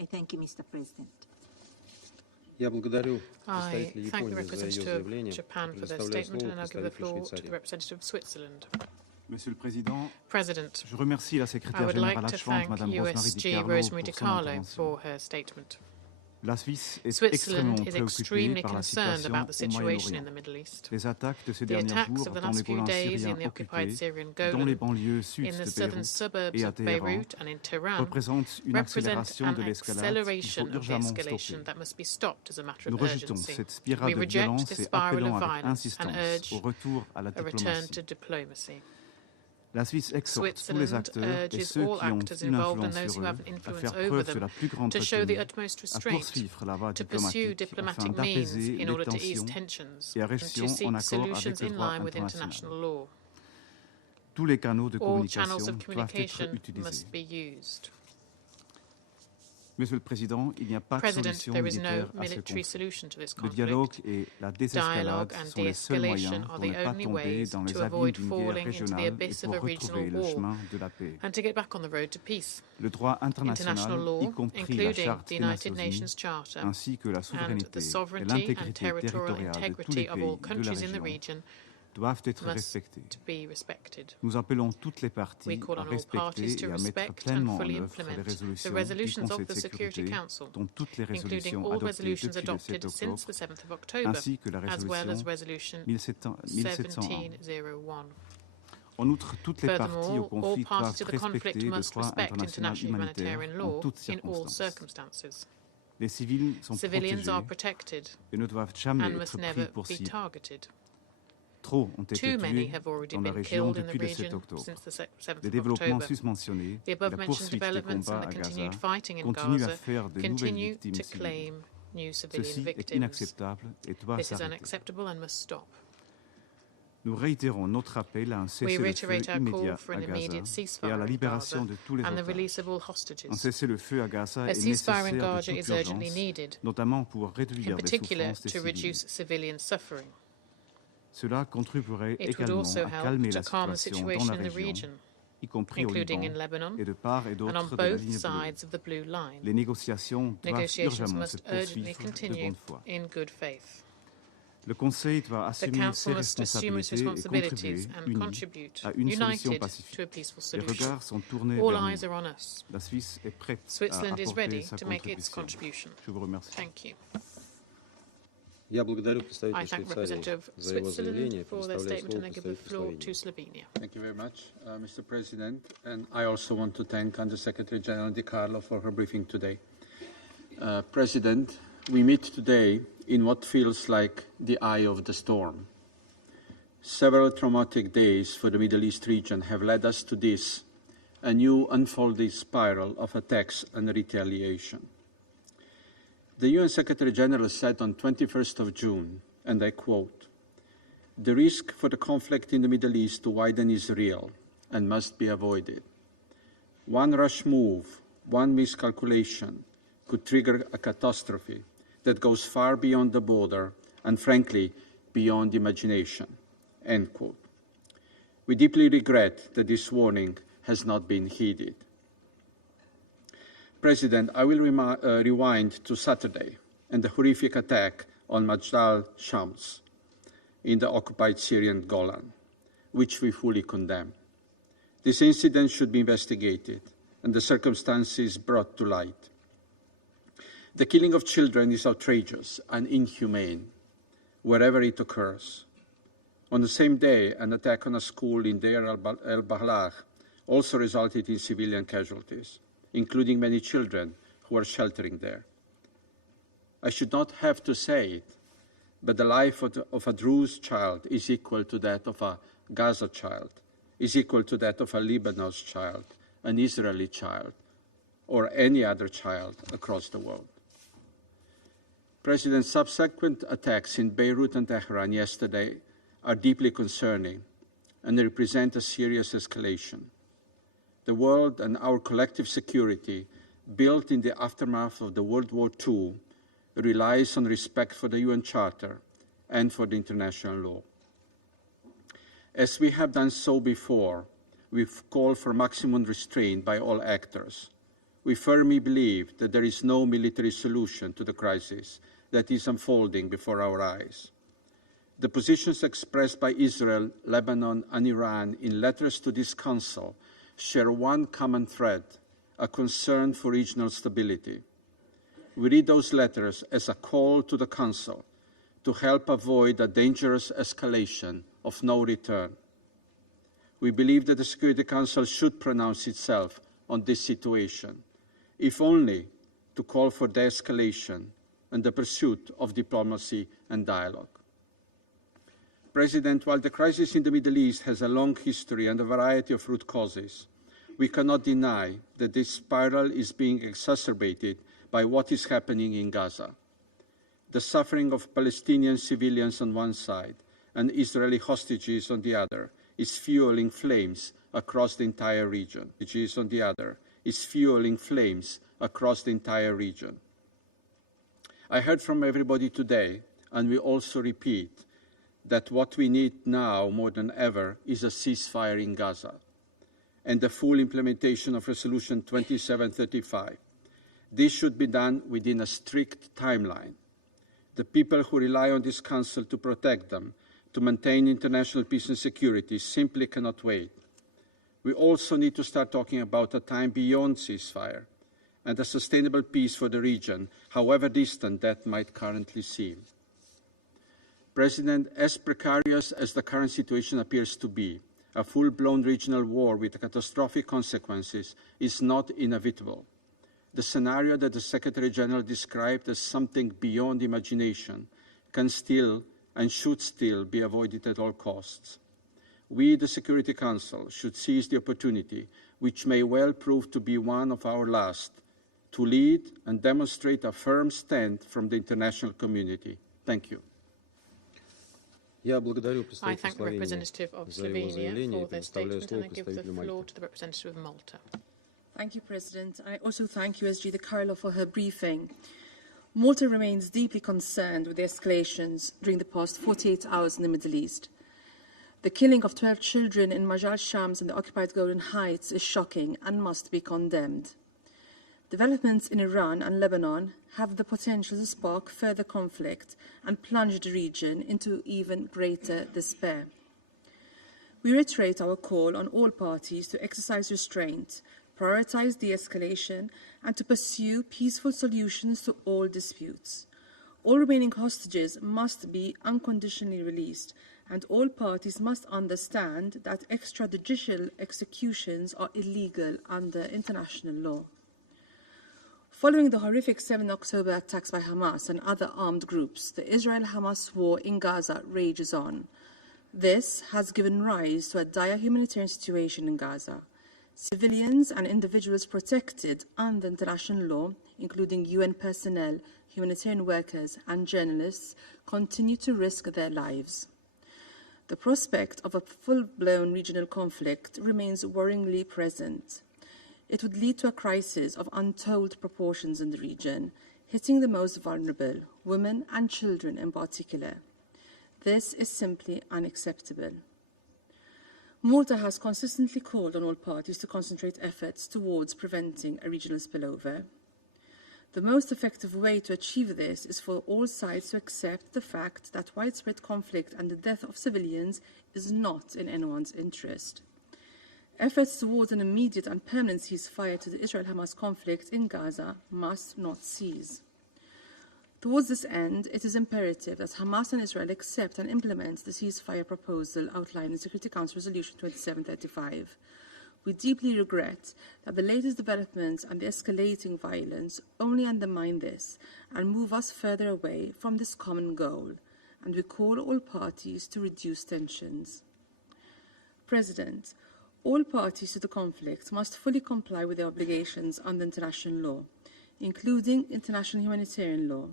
I thank you, Mr. President. I thank the representative of Japan for their statement, and I'll give the floor to the representative of Switzerland. Monsieur le Président, President, je remercie la I secrétaire would générale like to adjointe, thank Madame USG Rosemary Rosemary DiCarlo, pour son DiCarlo intervention. for her statement. Switzerland is extremely concerned about the situation in the Middle East. The attacks of the last few days in the occupied Syrian Golan, in the southern suburbs of Beirut and in Tehran, represent an acceleration of the escalation that must be stopped as a matter of urgency. We reject this spiral of violence and urge a return to diplomacy. Switzerland urges all actors involved and those who have influence over them to show the utmost restraint, to pursue diplomatic means in order to ease tensions and to seek solutions in line with international law. All channels of communication must be used. Monsieur le Président, il n'y a pas de solution militaire à ce conflit. Le dialogue et la désescalade sont les seuls moyens pour ne pas tomber dans les abîmes d'une guerre régionale et pour retrouver le chemin de la paix. Le droit international, y compris la Charte des Nations Unies, ainsi que la souveraineté et l'intégrité territoriale de tous les pays de la région, doivent être respectés. Nous appelons toutes les parties à respecter et à mettre pleinement en œuvre les résolutions du Conseil de sécurité, dont toutes les résolutions adoptées depuis le 7 octobre, ainsi que la résolution 1701. En outre, toutes les parties au conflit doivent respecter le droit international humanitaire en toutes circonstances. Les civils sont protégés et ne doivent jamais être pris pour cible. Trop ont été tués dans la région depuis le 7 octobre. Les développements susmentionnés, la poursuite des combats à Gaza continuent à faire de nouvelles victimes civiles. Ceci est inacceptable et doit s'arrêter. Nous réitérons notre appel à un cessez-le-feu immédiat à Gaza et à la libération de tous les otages. Un cessez-le-feu à Gaza est nécessaire de toute urgence, notamment pour réduire les souffrances des civils. Cela contribuerait également à calmer la situation dans la région, y compris au Liban et de part et d'autre de la ligne bleue. Les négociations doivent urgemment se poursuivre de bonne foi. Le Conseil doit assumer ses responsabilités et contribuer unis à une solution pacifique. Les regards sont tournés vers nous. La Suisse est prête à apporter sa contribution. Je vous remercie. Я благодарю представителя I thank Швейцарии representative за его заявление. for their statement and I give the floor to Slovenia. Thank you very much, Mr. President. And I also want to thank Under-Secretary General Di Carlo for her briefing today. President, we meet today in what feels like the eye of the storm. Several traumatic days for the Middle East region have led us to this, a new unfolding spiral of attacks and retaliation. The UN Secretary-General said on 21st of June, and I quote, "The risk for the conflict in the Middle East to widen is real and must be avoided. One rash move, one miscalculation could trigger a catastrophe that goes far beyond the border and, frankly, beyond imagination." End quote. We deeply regret that this warning has not been heeded. President, I will rewind to Saturday and the horrific attack on Majdal Shams in the occupied Syrian Golan, which we fully condemn. This incident should be investigated and the circumstances brought to light. The killing of children is outrageous and inhumane, wherever it occurs. On the same day, an attack on a school in Deir al-Balah also resulted in civilian casualties, including many children who are sheltering there. I should not have to say it, but the life of a Druze child is equal to that of a Gaza child, is equal to that of a Lebanese child, an Israeli child, or any other child across the world. President, subsequent attacks in Beirut and Tehran yesterday are deeply concerning and they represent a serious escalation. The world and our collective security, built in the aftermath of the World War II, relies on respect for the UN Charter and for the international law. As we have done so before, we've called for maximum restraint by all actors. We firmly believe that there is no military solution to the crisis that is unfolding before our eyes. The positions expressed by Israel, Lebanon, and Iran in letters to this Council share one common thread, a concern for regional stability. We read those letters as a call to the Council to help avoid a dangerous escalation of no return. We believe that the Security Council should pronounce itself on this situation, if only to call for de-escalation and the pursuit of diplomacy and dialogue. President, while the crisis in the Middle East has a long history and a variety of root causes, we cannot deny that this spiral is being exacerbated by what is happening in Gaza. The suffering of Palestinian civilians on one side and Israeli hostages on the other is fueling flames across the entire region. On the other is fueling flames across the entire region. I heard from everybody today, and we also repeat, that what we need now more than ever is a ceasefire in Gaza and the full implementation of Resolution 2735. This should be done within a strict timeline. The people who rely on this Council to protect them, to maintain international peace and security, simply cannot wait. We also need to start talking about a time beyond ceasefire and a sustainable peace for the region, however distant that might currently seem. President, as precarious as the current situation appears to be, a full-blown regional war with catastrophic consequences is not inevitable. The scenario that the Secretary General described as something beyond imagination can still and should still be avoided at all costs. We, the Security Council, should seize the opportunity, which may well prove to be one of our last, to lead and demonstrate a firm stand from the international community. Thank you. I thank the representative of Slovenia for their statement, and I give the floor to the representative of Malta. Thank you, President. I also thank USG De Carlo for her briefing. Malta remains deeply concerned with the escalations during the past 48 hours in the Middle East. The killing of 12 children in Majal Shams in the occupied Golan Heights is shocking and must be condemned. Developments in Iran and Lebanon have the potential to spark further conflict and plunge the region into even greater despair. We reiterate our call on all parties to exercise restraint, prioritize de-escalation, and to pursue peaceful solutions to all disputes. All remaining hostages must be unconditionally released, and all parties must understand that extrajudicial executions are illegal under international law. Following the horrific 7 October attacks by Hamas and other armed groups, the Israel-Hamas war in Gaza rages on. This has given rise to a dire humanitarian situation in Gaza. Civilians and individuals protected under international law, including UN personnel, humanitarian workers, and journalists, continue to risk their lives. The prospect of a full-blown regional conflict remains worryingly present. It would lead to a crisis of untold proportions in the region, hitting the most vulnerable, women and children in particular. This is simply unacceptable. Malta has consistently called on all parties to concentrate efforts towards preventing a regional spillover. The most effective way to achieve this is for all sides to accept the fact that widespread conflict and the death of civilians is not in anyone's interest. Efforts towards an immediate and permanent ceasefire to the Israel-Hamas conflict in Gaza must not cease. Towards this end, it is imperative that Hamas and Israel accept and implement the ceasefire proposal outlined in Security Council Resolution 2735. We deeply regret that the latest developments and the escalating violence only undermine this and move us further away from this common goal, and we call all parties to reduce tensions. President, all parties to the conflict must fully comply with their obligations under international law, including international humanitarian law.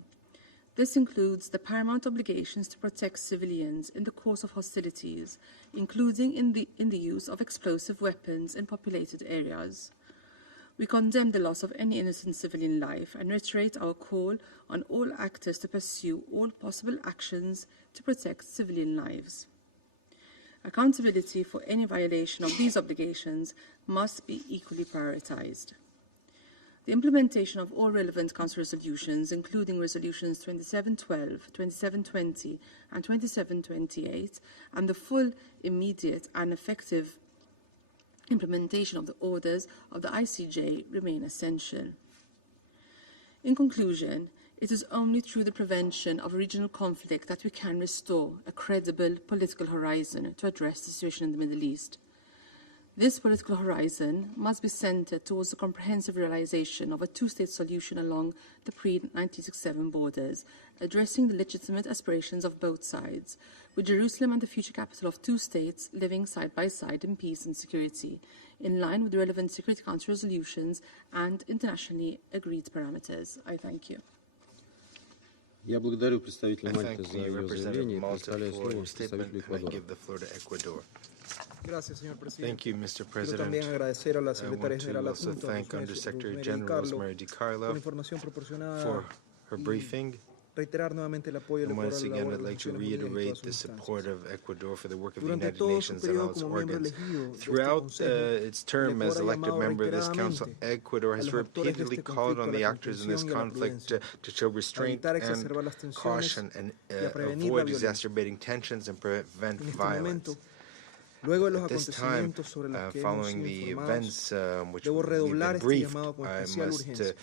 This includes the paramount obligations to protect civilians in the course of hostilities, including in the use of explosive weapons in populated areas. We condemn the loss of any innocent civilian life and reiterate our call on all actors to pursue all possible actions to protect civilian lives. Accountability for any violation of these obligations must be equally prioritized. The implementation of all relevant Council resolutions, including resolutions 2712, 2720, and 2728, and the full, immediate, and effective implementation of the orders of the ICJ remain essential. In conclusion, it is only through the prevention of regional conflict that we can restore a credible political horizon to address the situation in the Middle East. This political horizon must be centered towards the comprehensive realization of a two-state solution along the pre-1967 borders, addressing the legitimate aspirations of both sides, with Jerusalem and the future capital of two states living side by side in peace and security, in line with the relevant Security Council resolutions and internationally agreed parameters. I thank you. Я благодарю представителя Мальты thank за the ее representative заявление of и Malta предоставляю for слово your statement, представителю and I Эквадора. give the floor to Ecuador. Gracias, señor presidente. Thank you, Mr. Quiero President. también agradecer a la I secretaria want general to also adjunta, thank Undersecretary General Rosemary por la DiCarlo información proporcionada for her y briefing. reiterar nuevamente el apoyo del And Ecuador once a la again, labor I'd de las like to Naciones Unidas y reiterate todas the sus support instancias. of Ecuador for the work of the Durante United todo su Nations and periodo all its como miembro organs. elegido de este Throughout Consejo, its term el as Ecuador ha elected llamado member of this council, reiteradamente Ecuador a has los actores de repeatedly este called conflicto on a the la actors in this comprensión y a la conflict prudencia, to show restraint evitar and exacerbar las tensiones caution and y a prevenir la avoid violencia. exacerbating tensions and prevent En este violence. momento, luego de los At this time, acontecimientos sobre los que hemos following sido the informados, events which debo we've redoblar been este briefed, llamado con I especial must urgencia.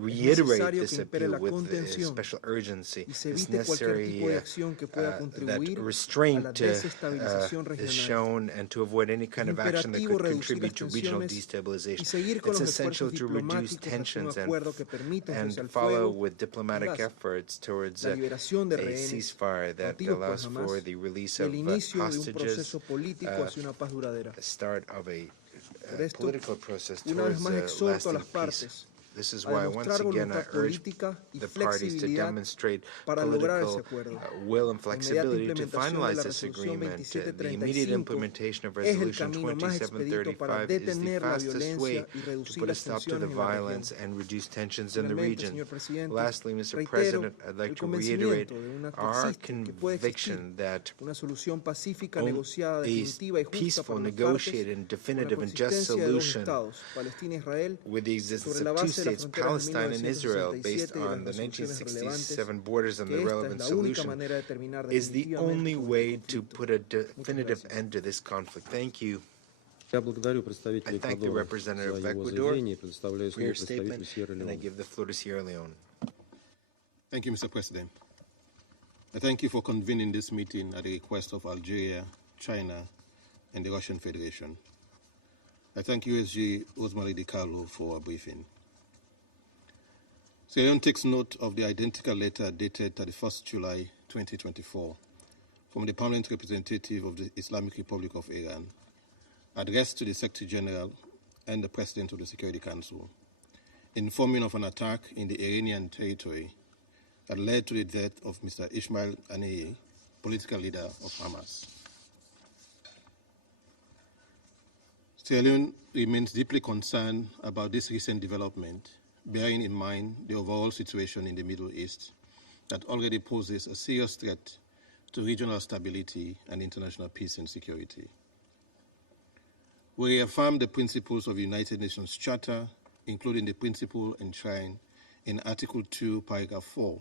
reiterate necesario this que impere appeal la with contención special urgency. y se It's evite cualquier tipo necessary de acción que pueda that contribuir a la restraint desestabilización is regional. shown and to avoid any kind of action that could contribute to regional y destabilization. seguir con It's los essential esfuerzos to reduce diplomáticos hacia un tensions acuerdo que permita un and cese al follow fuego with diplomatic Gaza, efforts towards la a liberación de rehenes ceasefire that cautivados por allows for Hamas the release y of el inicio de un hostages, proceso político hacia una paz duradera. the start of a Por esto, political process una vez towards más exhorto a lasting las peace. partes This is a why, once demostrar again, I voluntad urge política y the parties to flexibilidad demonstrate para lograr ese political acuerdo. will and La inmediata flexibility to implementación de finalize la this resolución agreement. The immediate 2735 implementation of es el Resolution camino más expedito para 2735 is the detener la fastest way violencia y to reducir put a las stop to the tensiones en la región. violence and reduce tensions in the Finalmente, region. señor presidente, Lastly, Mr. reitero President, I'd like el to reiterate convencimiento de un acto our existe que puede conviction that una solución pacífica, negociada, a definitiva y justa peaceful, para las negotiated, and partes, con la definitive and just coexistencia de dos solution estados, Palestina e Israel, with the existence sobre la of two base de las states, fronteras de Palestine and Israel, based 1967 y on the las resoluciones relevantes, 1967 borders and que the esta relevant es la única solution, manera de terminar is the definitivamente only con way este to conflicto. put a definitive end to this conflict. Thank you. Я благодарю представителя I thank the Эквадора representative за of его Ecuador заявление и предоставляю for слово your представителю statement, Сьерра and I Леоне. give the floor to Sierra Leone. Thank you, Mr. President. I thank you for convening this meeting at the request of Algeria, China, and the Russian Federation. I thank USG Rosemary DiCarlo for a briefing. Sierra Leone takes note of the identical letter dated 31st July 2024 from the permanent representative of the Islamic Republic of Iran, addressed to the Secretary General and the President of the Security Council, informing of an attack in the Iranian territory that led to the death of Mr. Ismail Haniyeh, political leader of Hamas. Sierra Leone remains deeply concerned about this recent development, bearing in mind the overall situation in the Middle East that already poses a serious threat to regional stability and international peace and security. We reaffirm the principles of the United Nations Charter, including the principle enshrined in Article 2, Paragraph 4,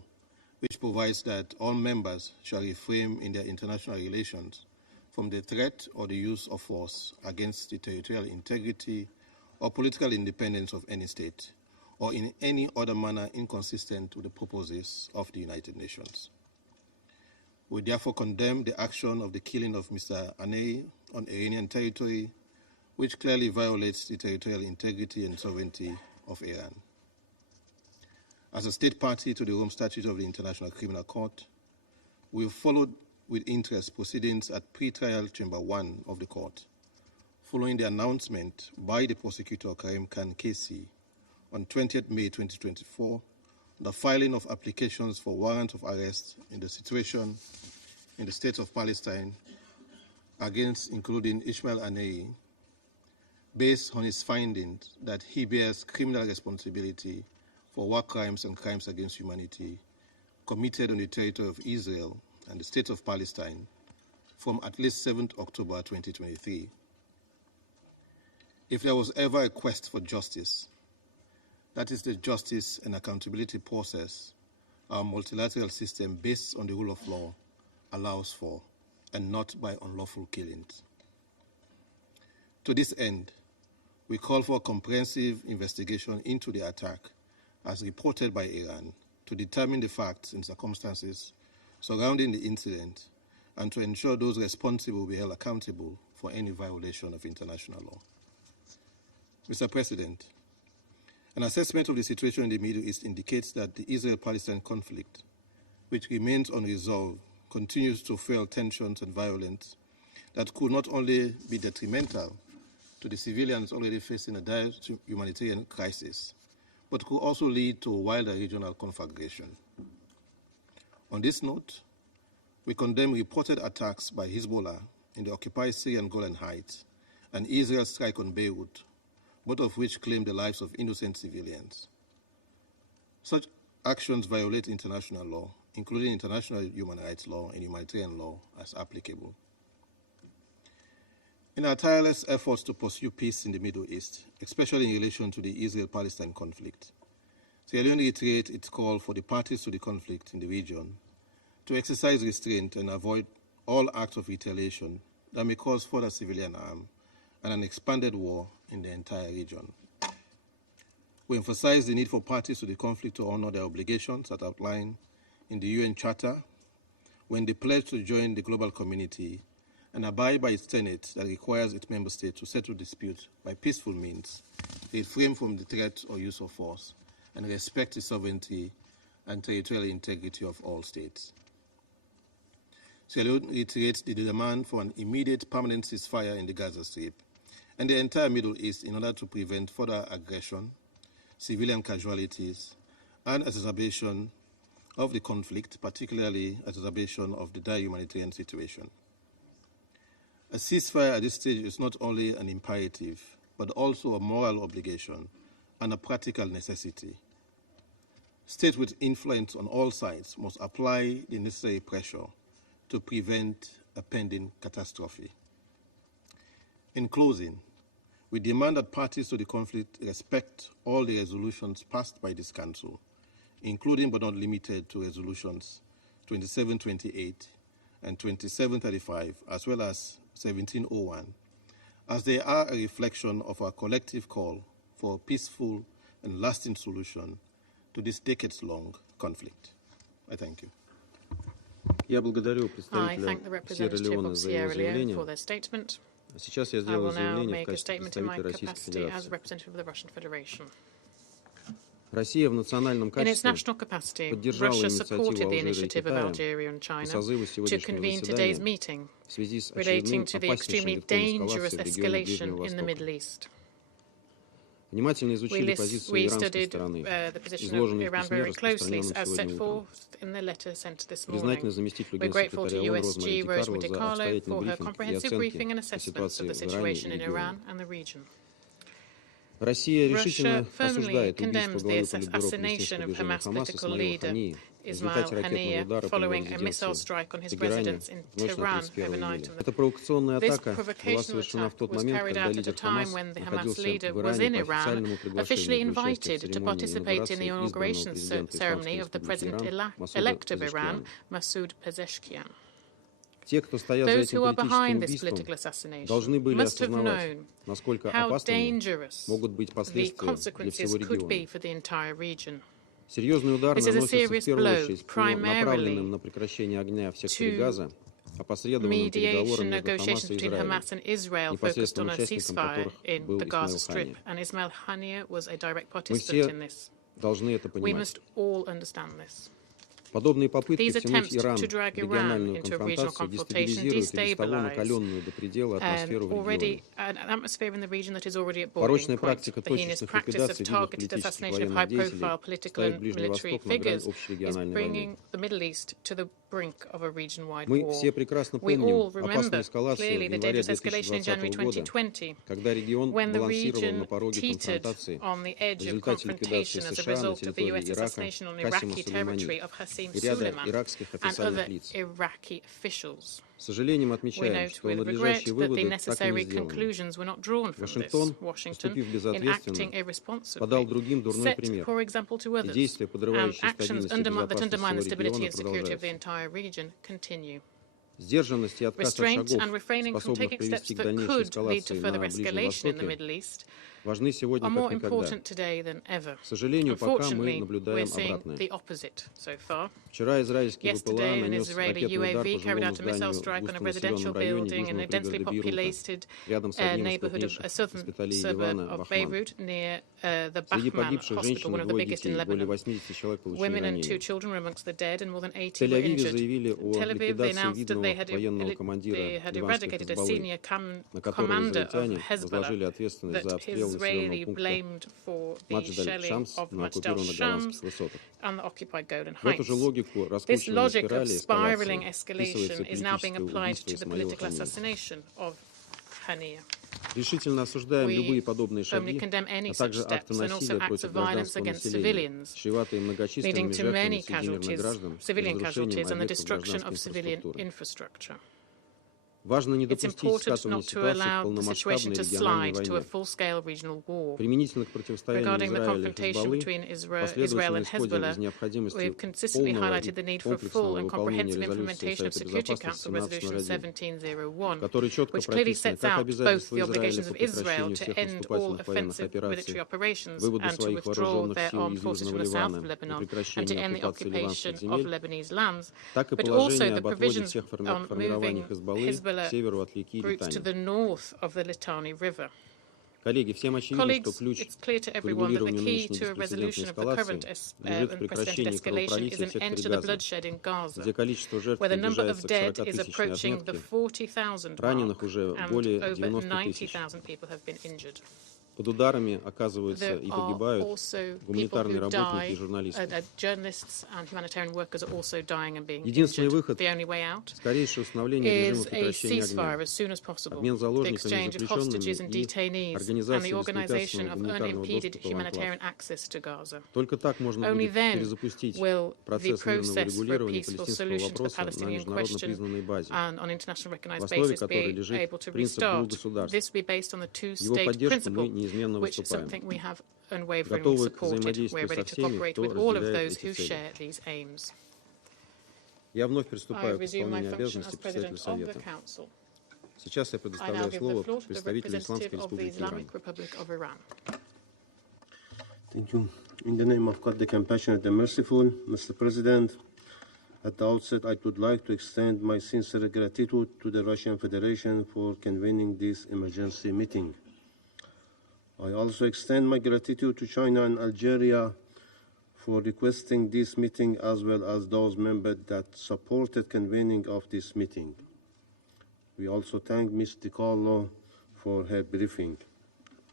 which provides that all members shall refrain in their international relations from the threat or the use of force against the territorial integrity or political independence of any state, or in any other manner inconsistent with the purposes of the United Nations. We therefore condemn the action of the killing of Mr. Haniyeh on Iranian territory, which clearly violates the territorial integrity and sovereignty of Iran. As a state party to the Rome Statute of the International Criminal Court, we have followed with interest proceedings at pre-trial Chamber 1 of the court, following the announcement by the prosecutor Karim Khan Kesi on 20th May 2024, the filing of applications for warrant of arrest in the situation in the state of Palestine against including Ismail Haniyeh, based on his findings that he bears criminal responsibility for war crimes and crimes against humanity committed on the territory of Israel and the state of Palestine from at least 7th October 2023. If there was ever a quest for justice, that is the justice and accountability process our multilateral system based on the rule of law allows for, and not by unlawful killings. To this end, we call for a comprehensive investigation into the attack as reported by Iran, to determine the facts and circumstances surrounding the incident and to ensure those responsible will be held accountable for any violation of international law. Mr. President, an assessment of the situation in the Middle East indicates that the Israel-Palestine conflict, which remains unresolved, continues to fuel tensions and violence that could not only be detrimental to the civilians already facing a dire humanitarian crisis, but could also lead to a wider regional conflagration. On this note, we condemn reported attacks by Hezbollah in the occupied Syrian Golan Heights and Israel's strike on Beirut, both of which claim the lives of innocent civilians. Such actions violate international law, including international human rights law and humanitarian law as applicable. In our tireless efforts to pursue peace in the Middle East, especially in relation to the Israel-Palestine conflict, Sierra Leone reiterates its call for the parties to the conflict in the region to exercise restraint and avoid all acts of retaliation that may cause further civilian harm and an expanded war in the entire region. We emphasize the need for parties to the conflict to honor their obligations as outlined in the UN Charter when they pledge to join the global community and abide by its tenets that requires its member states to settle disputes by peaceful means, refrain from the threat or use of force, and respect the sovereignty and territorial integrity of all states. Sierra Leone reiterates the demand for an immediate permanent ceasefire in the Gaza Strip and the entire Middle East in order to prevent further aggression, civilian casualties, and exacerbation of the conflict, particularly exacerbation of the dire humanitarian situation. A ceasefire at this stage is not only an imperative, but also a moral obligation and a practical necessity. States with influence on all sides must apply the necessary pressure to prevent a pending catastrophe. In closing, we demand that parties to the conflict respect all the resolutions passed by this Council, including but not limited to resolutions 2728 and 2735, as well as 1701, as they are a reflection of our collective call for a peaceful and lasting solution to this decades-long conflict. I thank you. Я благодарю I представителя thank the Сьерра representative Леоне of за его Sierra Leone заявление. for their statement. Сейчас я I сделаю will now заявление в make a качестве statement in my представителя Российской capacity as Федерации. representative of the Russian Federation. Россия в национальном In its качестве national capacity, поддержала Russia инициативу supported the Алжира и initiative of Китая Algeria and по China созыву to сегодняшнего convene today's заседания meeting в связи с relating очередным to the опаснейшим extremely витком dangerous эскалации в регионе escalation Ближнего in the Middle Востока. East. Внимательно изучили позицию We иранской studied стороны, the position of изложенные в Iran письме, very closely, распространенном as set сегодня утром. forth in the letter sent this Признательны morning. заместителю We're grateful to генсекретаря ООН USG Розмари Ди Rosemary Карло за DiCarlo обстоятельный for her брифинг и comprehensive оценки briefing and по assessments of ситуации the в Иране situation и in регионе. Iran and the region. Россия решительно Russia firmly осуждает убийство condemns the главы Политбюро assassination палестинского of движения Hamas Хамас political Исмаила leader Хании в Ismail результате ракетного Haniyeh удара по его following a missile резиденции strike on в his Тегеране residence in в ночь на Tehran 31 overnight. июля. Эта провокационная This атака была provocational совершена в attack тот was момент, carried когда out at a лидер time Хамас when the Hamas находился leader в was Иране in по Iran, официальному officially приглашению для участия в invited to церемонии participate in the инаугурации inauguration избранного президента ceremony Исламской of the Республики Иран Масуда president-elect of Iran, Пезешкиана. Masoud Pezeshkian. Те, кто стоят за Those этим who are политическим behind this убийством, political assassination должны были must have осознавать, known насколько how опасными dangerous могут быть the последствия для всего consequences could be региона. for the entire region. Серьезный удар This is a наносится в serious первую blow, очередь по primarily направленным на прекращение огня в секторе to Газа, опосредованным переговорам mediation между Хамас negotiations и between Израилем, Hamas and Israel focused on непосредственным a участником ceasefire которых in был the Gaza Исмаил Strip, Haniyeh. and Ismail Haniyeh was a direct Мы participant все in this. должны это We понимать. must all understand this. Подобные попытки These втянуть attempts Иран to в drag Iran региональную into a regional конфронтацию confrontation дестабилизируют и без того destabilize накаленную до предела атмосферу в already регионе. an atmosphere in the region that is already at boiling Порочная point. практика The heinous точечных practice ликвидаций of видных targeted политических assassination of военных деятелей high-profile political ставит and Ближний military Восток на грань figures общей is региональной войны. bringing the Middle East to the brink of a region-wide Мы war. все прекрасно We all помним опасную remember эскалацию clearly в the январе dangerous escalation in January 2020 года, 2020, когда регион when the балансировал на region пороге teetered конфронтации on the в edge of результате ликвидации confrontation as a США на result of the территории US Ирака assassination on Касима Iraqi Сулеймани territory of Qasem и ряда Soleimani иракских and other официальных лиц. Iraqi officials. С сожалением We отмечаем, note что with regret надлежащие that the выводы так и не necessary сделаны. conclusions were not drawn from this. Вашингтон, Washington, поступив in acting безответственно, irresponsibly, подал другим дурной set пример, poor example to и others, действия, and подрывающие actions стабильность и that безопасность undermine the всего stability региона, and security of the продолжаются. entire region continue. Сдержанность и отказ от Restraint шагов, and refraining from способных taking steps привести к that дальнейшей could lead to эскалации further на Ближнем escalation in the Востоке, Middle East, важны сегодня are как more никогда. important today than ever. К сожалению, пока мы Unfortunately, we're наблюдаем seeing обратное. the opposite so far. Вчера израильский БПЛА Yesterday, an нанес Israeli ракетный удар UAV по carried жилому out a missile зданию в strike on a густонаселенном residential районе building in южного a densely пригорода Бейрута, populated рядом с одним из neighborhood of a крупнейших southern госпиталей suburb Ливана, of Бахман. Beirut near the Среди Bahman погибших hospital, женщин one и of the двое biggest in детей, более Lebanon. 80 человек получили Women and 2 ранения. children were amongst the dead, and more than В 80 were Тель-Авиве injured. заявили In о Tel Aviv, they ликвидации announced that видного военного командира they had ливанской eradicated a Хизбаллы, senior на которого commander of израильтяне Hezbollah возложили ответственность за that обстрел населенного Israeli пункта blamed for the Мадждаль shelling Шамс of на Majdal оккупированных голландских Shams высотах. and the occupied Golan В эту же Heights. логику This раскручивания logic of спирали spiraling эскалации вписывается escalation is now being политическое applied убийство to the Исмаила political Хании. assassination of Haniyeh. Решительно осуждаем любые подобные firmly шаги, condemn any а such также steps акты and also насилия acts против of violence гражданского against населения, civilians, чреватые leading многочисленными to жертвами many среди мирных casualties, граждан и civilian разрушением casualties, and the объектов destruction гражданской of civilian инфраструктуры. infrastructure. Важно не It's допустить important скатывания not to ситуации к allow the полномасштабной situation to региональной slide to a войне. full-scale regional war. Применительно к противостоянию Regarding the Израиля и confrontation Хизбаллы, between Israel последовательно and исходим из Hezbollah, необходимости we've consistently полного highlighted the и need for a full комплексного and выполнения comprehensive резолюции implementation of Совета Security Безопасности Council Resolution 1701, 1701, который четко which clearly прописаны sets как out both обязательства the Израиля obligations по of Israel прекращению to всех end all наступательных военных offensive операций, military operations выводу and to своих withdraw вооруженных their сил armed из forces from Южного the south Ливана of и Lebanon and to прекращению end the оккупации ливанских occupation of земель, Lebanese lands, так и but also положение the об отводе provisions всех on формирований moving Хизбаллы к Hezbollah северу от реки groups to Литани. the north of the Litani River. Коллеги, всем очевидно, что Colleagues, ключ it's clear to к everyone that the урегулированию key нынешней to a resolution беспрецедентной of the current эскалации лежит в unprecedented прекращении escalation is кровопролития в an end секторе to the Газа, bloodshed in Gaza, где количество жертв where the number of приближается к dead is 40-тысячной approaching the отметке, 40,000 раненых mark, уже and более over 90 тысяч. 90,000 people have been injured. Под ударами оказываются There и are погибают also people гуманитарные who работники и die, журналисты. journalists and humanitarian workers are also dying and being Единственный injured. выход The only way out – скорейшее установление режима is a прекращения ceasefire огня, as soon as possible, обмен the заложниками и exchange of hostages and заключенными и detainees, and организация the organization беспрепятственного of гуманитарного unimpeded доступа в анклав. humanitarian access to Gaza. Только так можно Only будет then перезапустить will the процесс мирного process for a регулирования peaceful палестинского solution to the вопроса на Palestinian международно question признанной базе, and on international в recognized основе basis которой be лежит able to принцип двух restart. государств. This be based on the Его two-state поддержку мы principle, неизменно which is выступаем. something we have unwaveringly Готовы к supported. We're взаимодействию ready со to всеми, cooperate кто with all of разделяет those эти who цели. share these aims. Я вновь I приступаю к resume my исполнению function обязанностей as председателя President of the Совета. Council. Сейчас я I now предоставляю give the слово floor to the представителю Исламской representative of the Республики Иран. Islamic Republic of Iran. Thank you. In the name of God, the compassionate and merciful, Mr. President, at the outset, I would like to extend my sincere gratitude to the Russian Federation for convening this emergency meeting. I also extend my gratitude to China and Algeria for requesting this meeting, as well as those members that supported convening of this meeting. We also thank Ms. DiCarlo for her briefing.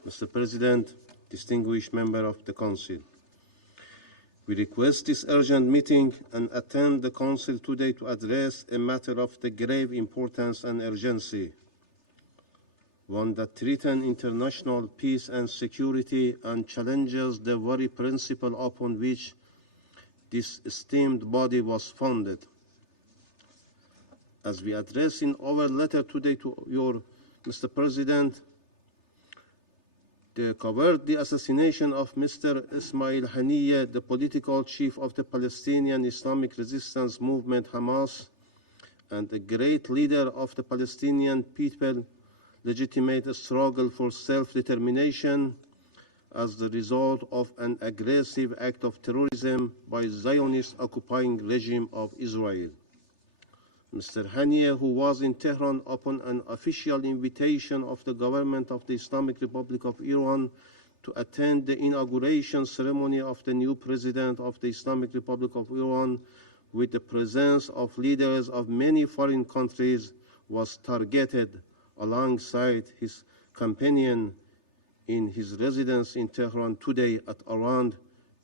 Mr. President, distinguished member of the Council, we request this urgent meeting and attend the Council today to address a matter of the grave importance and urgency, one that threatens international peace and security and challenges the very principle upon which this esteemed body was founded. As we address in our letter today to your Mr. President, the cowardly assassination of Mr. Ismail Haniyeh, the political chief of the Palestinian Islamic Resistance Movement, Hamas, and a great leader of the Palestinian people, legitimate a struggle for self-determination as the result of an aggressive act of terrorism by the Zionist occupying regime of Israel. Mr. Haniyeh, who was in Tehran upon an official invitation of the government of the Islamic Republic of Iran to attend the inauguration ceremony of the new president of the Islamic Republic of Iran with the presence of leaders of many foreign countries, was targeted alongside his companion in his residence in Tehran today at around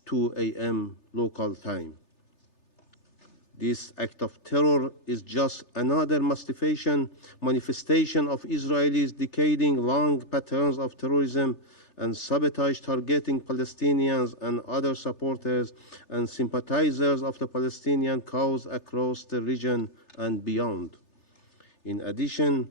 2 a.m. local time. This act of terror is just another manifestation of Israelis' decading-long patterns of terrorism and sabotage targeting Palestinians and other supporters and sympathizers of the Palestinian cause across the region and beyond. In addition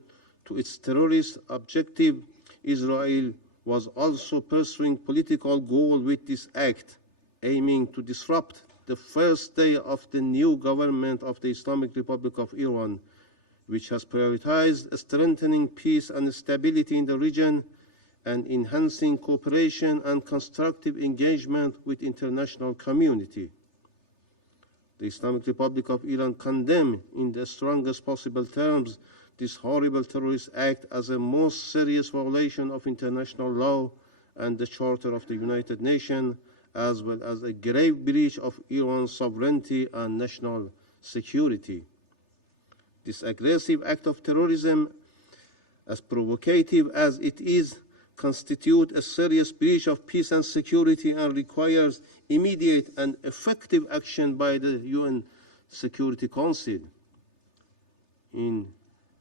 to its terrorist objective, Israel was also pursuing political goal with this act, aiming to disrupt the first day of the new government of the Islamic Republic of Iran, which has prioritized strengthening peace and stability in the region and enhancing cooperation and constructive engagement with international community. The Islamic Republic of Iran condemns in the strongest possible terms this horrible terrorist act as a most serious violation of international law and the Charter of the United Nations, as well as a grave breach of Iran's sovereignty and national security. This aggressive act of terrorism, as provocative as it is, constitutes a serious breach of peace and security and requires immediate and effective action by the UN Security Council in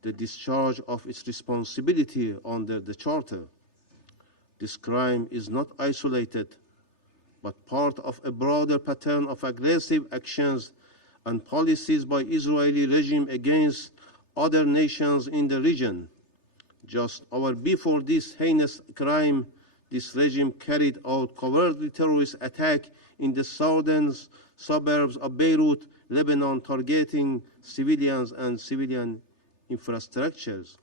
the discharge of its responsibility under the Charter. This crime is not isolated, but part of a broader pattern of aggressive actions and policies by Israeli regime against other nations in the region. Just hours before this heinous crime, this regime carried out cowardly terrorist attack in the southern suburbs of Beirut, Lebanon, targeting civilians and civilian infrastructures.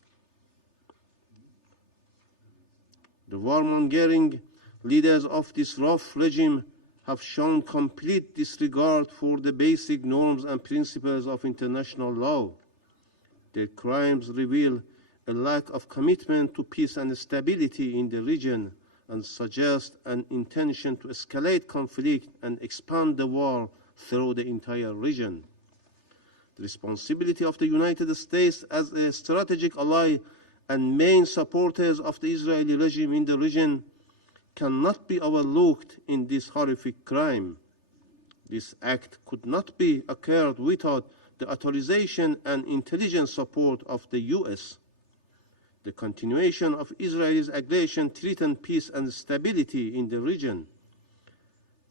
The warmongering leaders of this rough regime have shown complete disregard for the basic norms and principles of international law. Their crimes reveal a lack of commitment to peace and stability in the region and suggest an intention to escalate conflict and expand the war through the entire region. The responsibility of the United States as a strategic ally and main supporters of the Israeli regime in the region cannot be overlooked in this horrific crime. This act could not be occurred without the authorization and intelligence support of the US. The continuation of Israel's aggression threatens peace and stability in the region.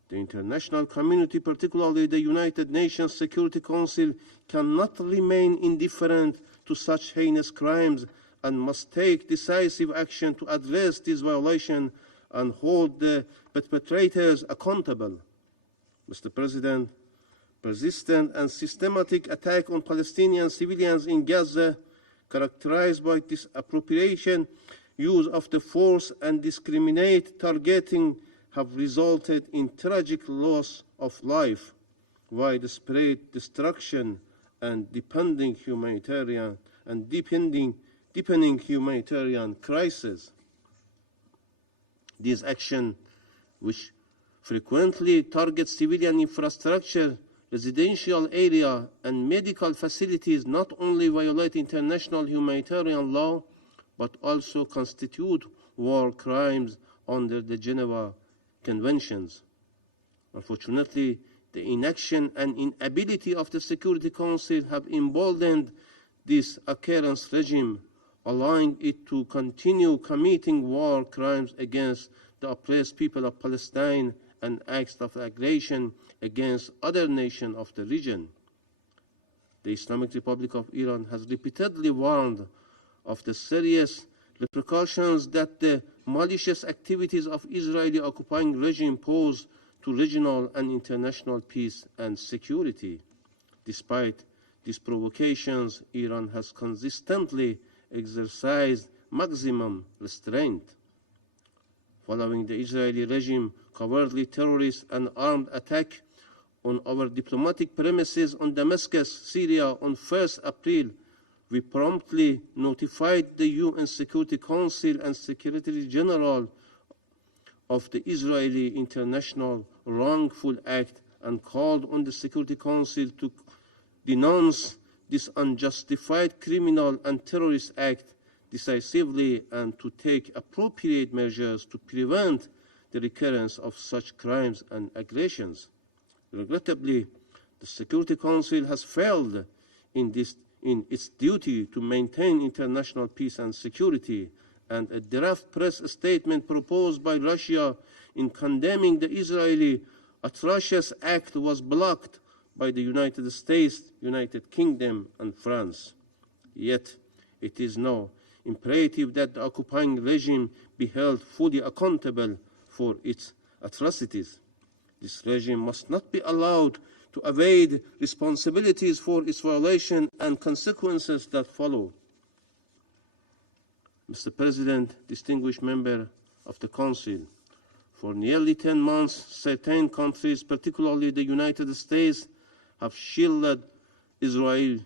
The international community, particularly the United Nations Security Council, cannot remain indifferent to such heinous crimes and must take decisive action to address this violation and hold the perpetrators accountable. Mr. President, persistent and systematic attack on Palestinian civilians in Gaza, characterized by disappropriation, use of the force and discriminate targeting, have resulted in tragic loss of life, widespread destruction, and deepening humanitarian crisis. These actions, which frequently target civilian infrastructure, residential area, and medical facilities, not only violate international humanitarian law, but also constitute war crimes under the Geneva Conventions. Unfortunately, the inaction and inability of the Security Council have emboldened this occurrence regime, allowing it to continue committing war crimes against the oppressed people of Palestine and acts of aggression against other nations of the region. The Islamic Republic of Iran has repeatedly warned of the serious repercussions that the malicious activities of Israeli occupying regime pose to regional and international peace and security. Despite these provocations, Iran has consistently exercised maximum restraint. Following the Israeli regime cowardly terrorist and armed attack on our diplomatic premises on Damascus, Syria on 1st April, we promptly notified the UN Security Council and Secretary General of the Israeli international wrongful act and called on the Security Council to denounce this unjustified criminal and terrorist act decisively and to take appropriate measures to prevent the recurrence of such crimes and aggressions. Regrettably, the Security Council has failed in its duty to maintain international peace and security, and a draft press statement proposed by Russia in condemning the Israeli atrocious act was blocked by the United States, United Kingdom, and France. Yet, it is now imperative that the occupying regime be held fully accountable for its atrocities. This regime must not be allowed to evade responsibilities for its violation and consequences that follow. Mr. President, distinguished member of the Council. For nearly 10 months, certain countries, particularly the United States, have shielded Israel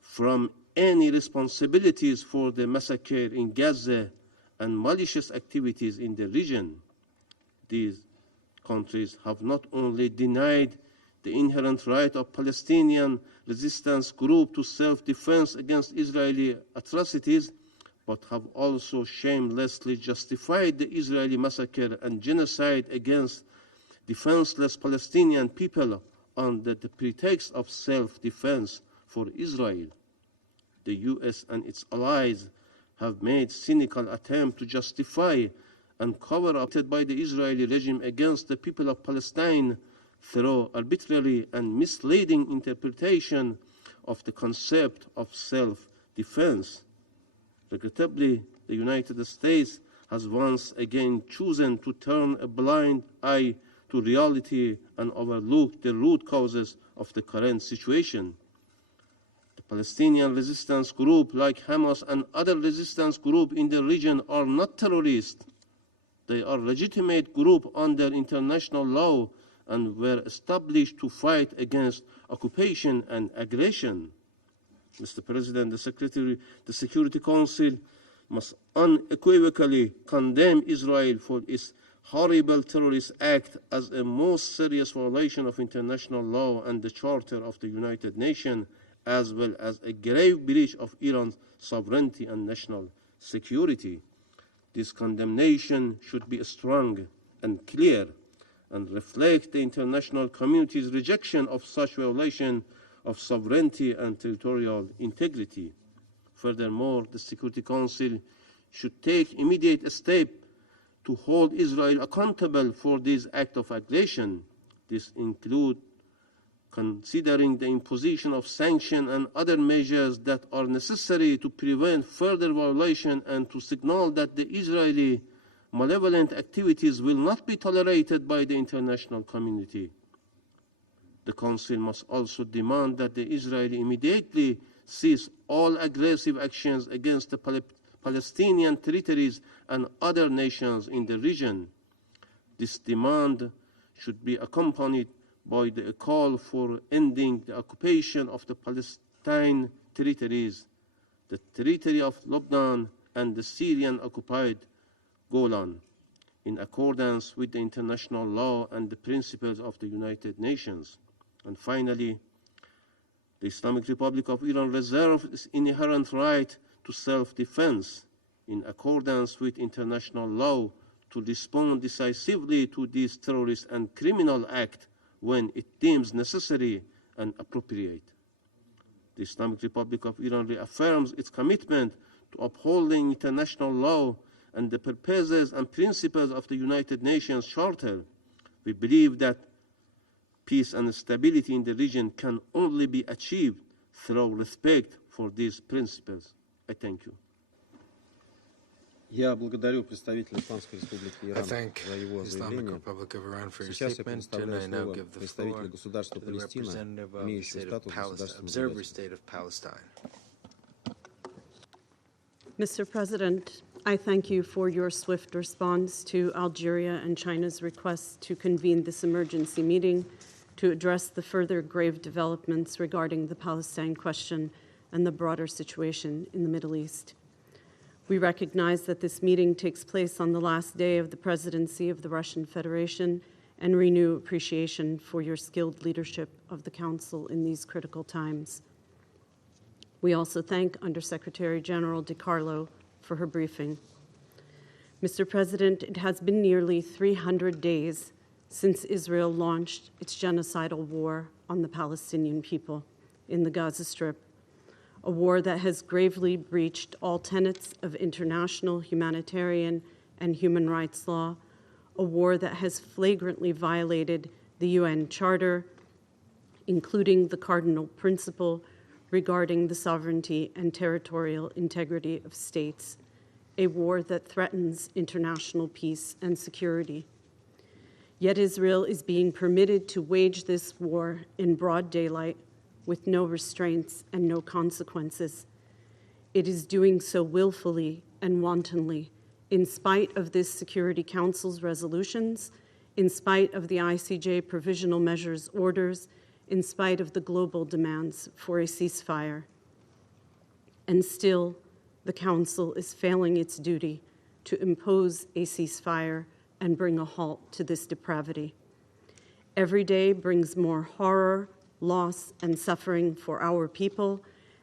from any responsibilities for the massacre in Gaza and malicious activities in the region. These countries have not only denied the inherent right of Palestinian resistance group to self-defense against Israeli atrocities, but have also shamelessly justified the Israeli massacre and genocide against defenseless Palestinian people under the pretext of self-defense for Israel. The US and its allies have made cynical attempts to justify and cover up by the Israeli regime against the people of Palestine through arbitrary and misleading interpretation of the concept of self-defense. Regrettably, the United States has once again chosen to turn a blind eye to reality and overlook the root causes of the current situation. The Palestinian resistance group, like Hamas and other resistance groups in the region, are not terrorists. They are legitimate groups under international law and were established to fight against occupation and aggression. Mr. President, the Security Council must unequivocally condemn Israel for its horrible terrorist act as a most serious violation of international law and the Charter of the United Nations, as well as a grave breach of Iran's sovereignty and national security. This condemnation should be strong and clear and reflect the international community's rejection of such violation of sovereignty and territorial integrity. Furthermore, the Security Council should take immediate steps to hold Israel accountable for this act of aggression. This includes considering the imposition of sanctions and other measures that are necessary to prevent further violation and to signal that the Israeli malevolent activities will not be tolerated by the international community. The Council must also demand that the Israeli immediately cease all aggressive actions against the Palestinian territories and other nations in the region. This demand should be accompanied by the call for ending the occupation of the Palestine territories, the territory of Lebanon, and the Syrian-occupied Golan, in accordance with the international law and the principles of the United Nations. And finally, the Islamic Republic of Iran reserves its inherent right to self-defense in accordance with international law to respond decisively to this terrorist and criminal act when it deems necessary and appropriate. The Islamic Republic of Iran reaffirms its commitment to upholding international law and the purposes and principles of the United Nations Charter. We believe that peace and stability in the region can only be achieved through respect for these principles. I thank you. Я благодарю представителя Исламской Республики Иран за его заявление. Сейчас я предоставляю слово представителю государства Палестина, имеющего статус государственного наблюдателя. Mr. President, I thank you for your swift response to Algeria and China's request to convene this emergency meeting to address the further grave developments regarding the Palestine question and the broader situation in the Middle East. We recognize that this meeting takes place on the last day of the presidency of the Russian Federation and renew appreciation for your skilled leadership of the Council in these critical times. We also thank Undersecretary General DiCarlo for her briefing. Mr. President, it has been nearly 300 days since Israel launched its genocidal war on the Palestinian people in the Gaza Strip, a war that has gravely breached all tenets of international humanitarian and human rights law, a war that has flagrantly violated the UN Charter, including the cardinal principle regarding the sovereignty and territorial integrity of states, a war that threatens international peace and security. Yet Israel is being permitted to wage this war in broad daylight with no restraints and no consequences. It is doing so willfully and wantonly in spite of this Security Council's resolutions, in spite of the ICJ provisional measures orders, in spite of the global demands for a ceasefire. And still, the Council is failing its duty to impose a ceasefire and bring a halt to this depravity. Every day brings more horror, loss, and suffering for our people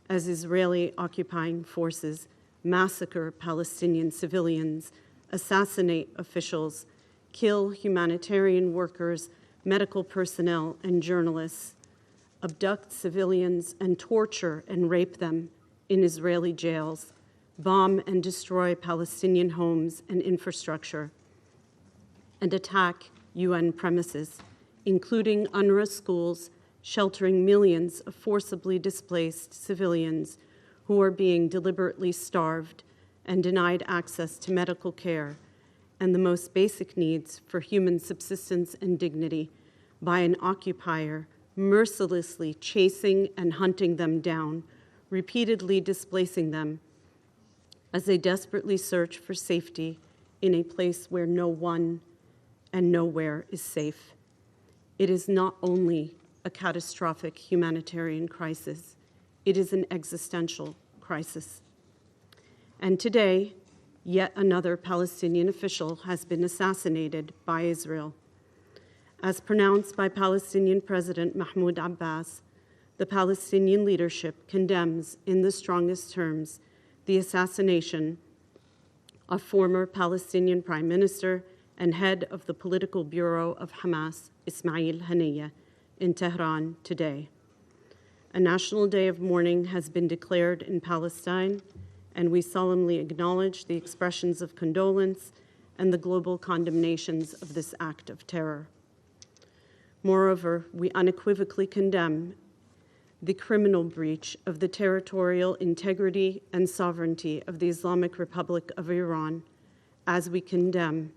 as Israeli occupying forces massacre Palestinian civilians, assassinate officials, kill humanitarian workers, medical personnel, and journalists, abduct civilians and torture and rape them in Israeli jails, bomb and destroy Palestinian homes and infrastructure, and attack UN premises, including UNRWA schools, sheltering millions of forcibly displaced civilians who are being deliberately starved and denied access to medical care and the most basic needs for human subsistence and dignity by an occupier mercilessly chasing and hunting them down, repeatedly displacing them as they desperately search for safety in a place where no one and nowhere is safe. It is not only a catastrophic humanitarian crisis, it is an existential crisis. And today, yet another Palestinian official has been assassinated by Israel. As pronounced by Palestinian President Mahmoud Abbas, the Palestinian leadership condemns in the strongest terms the assassination of former Palestinian Prime Minister and head of the political bureau of Hamas, Ismail Haniyeh, in Tehran today. A national day of mourning has been declared in Palestine, and we solemnly acknowledge the expressions of condolence and the global condemnations of this act of terror. Moreover, we unequivocally condemn the criminal breach of the territorial integrity and sovereignty of the Islamic Republic of Iran, as we condemn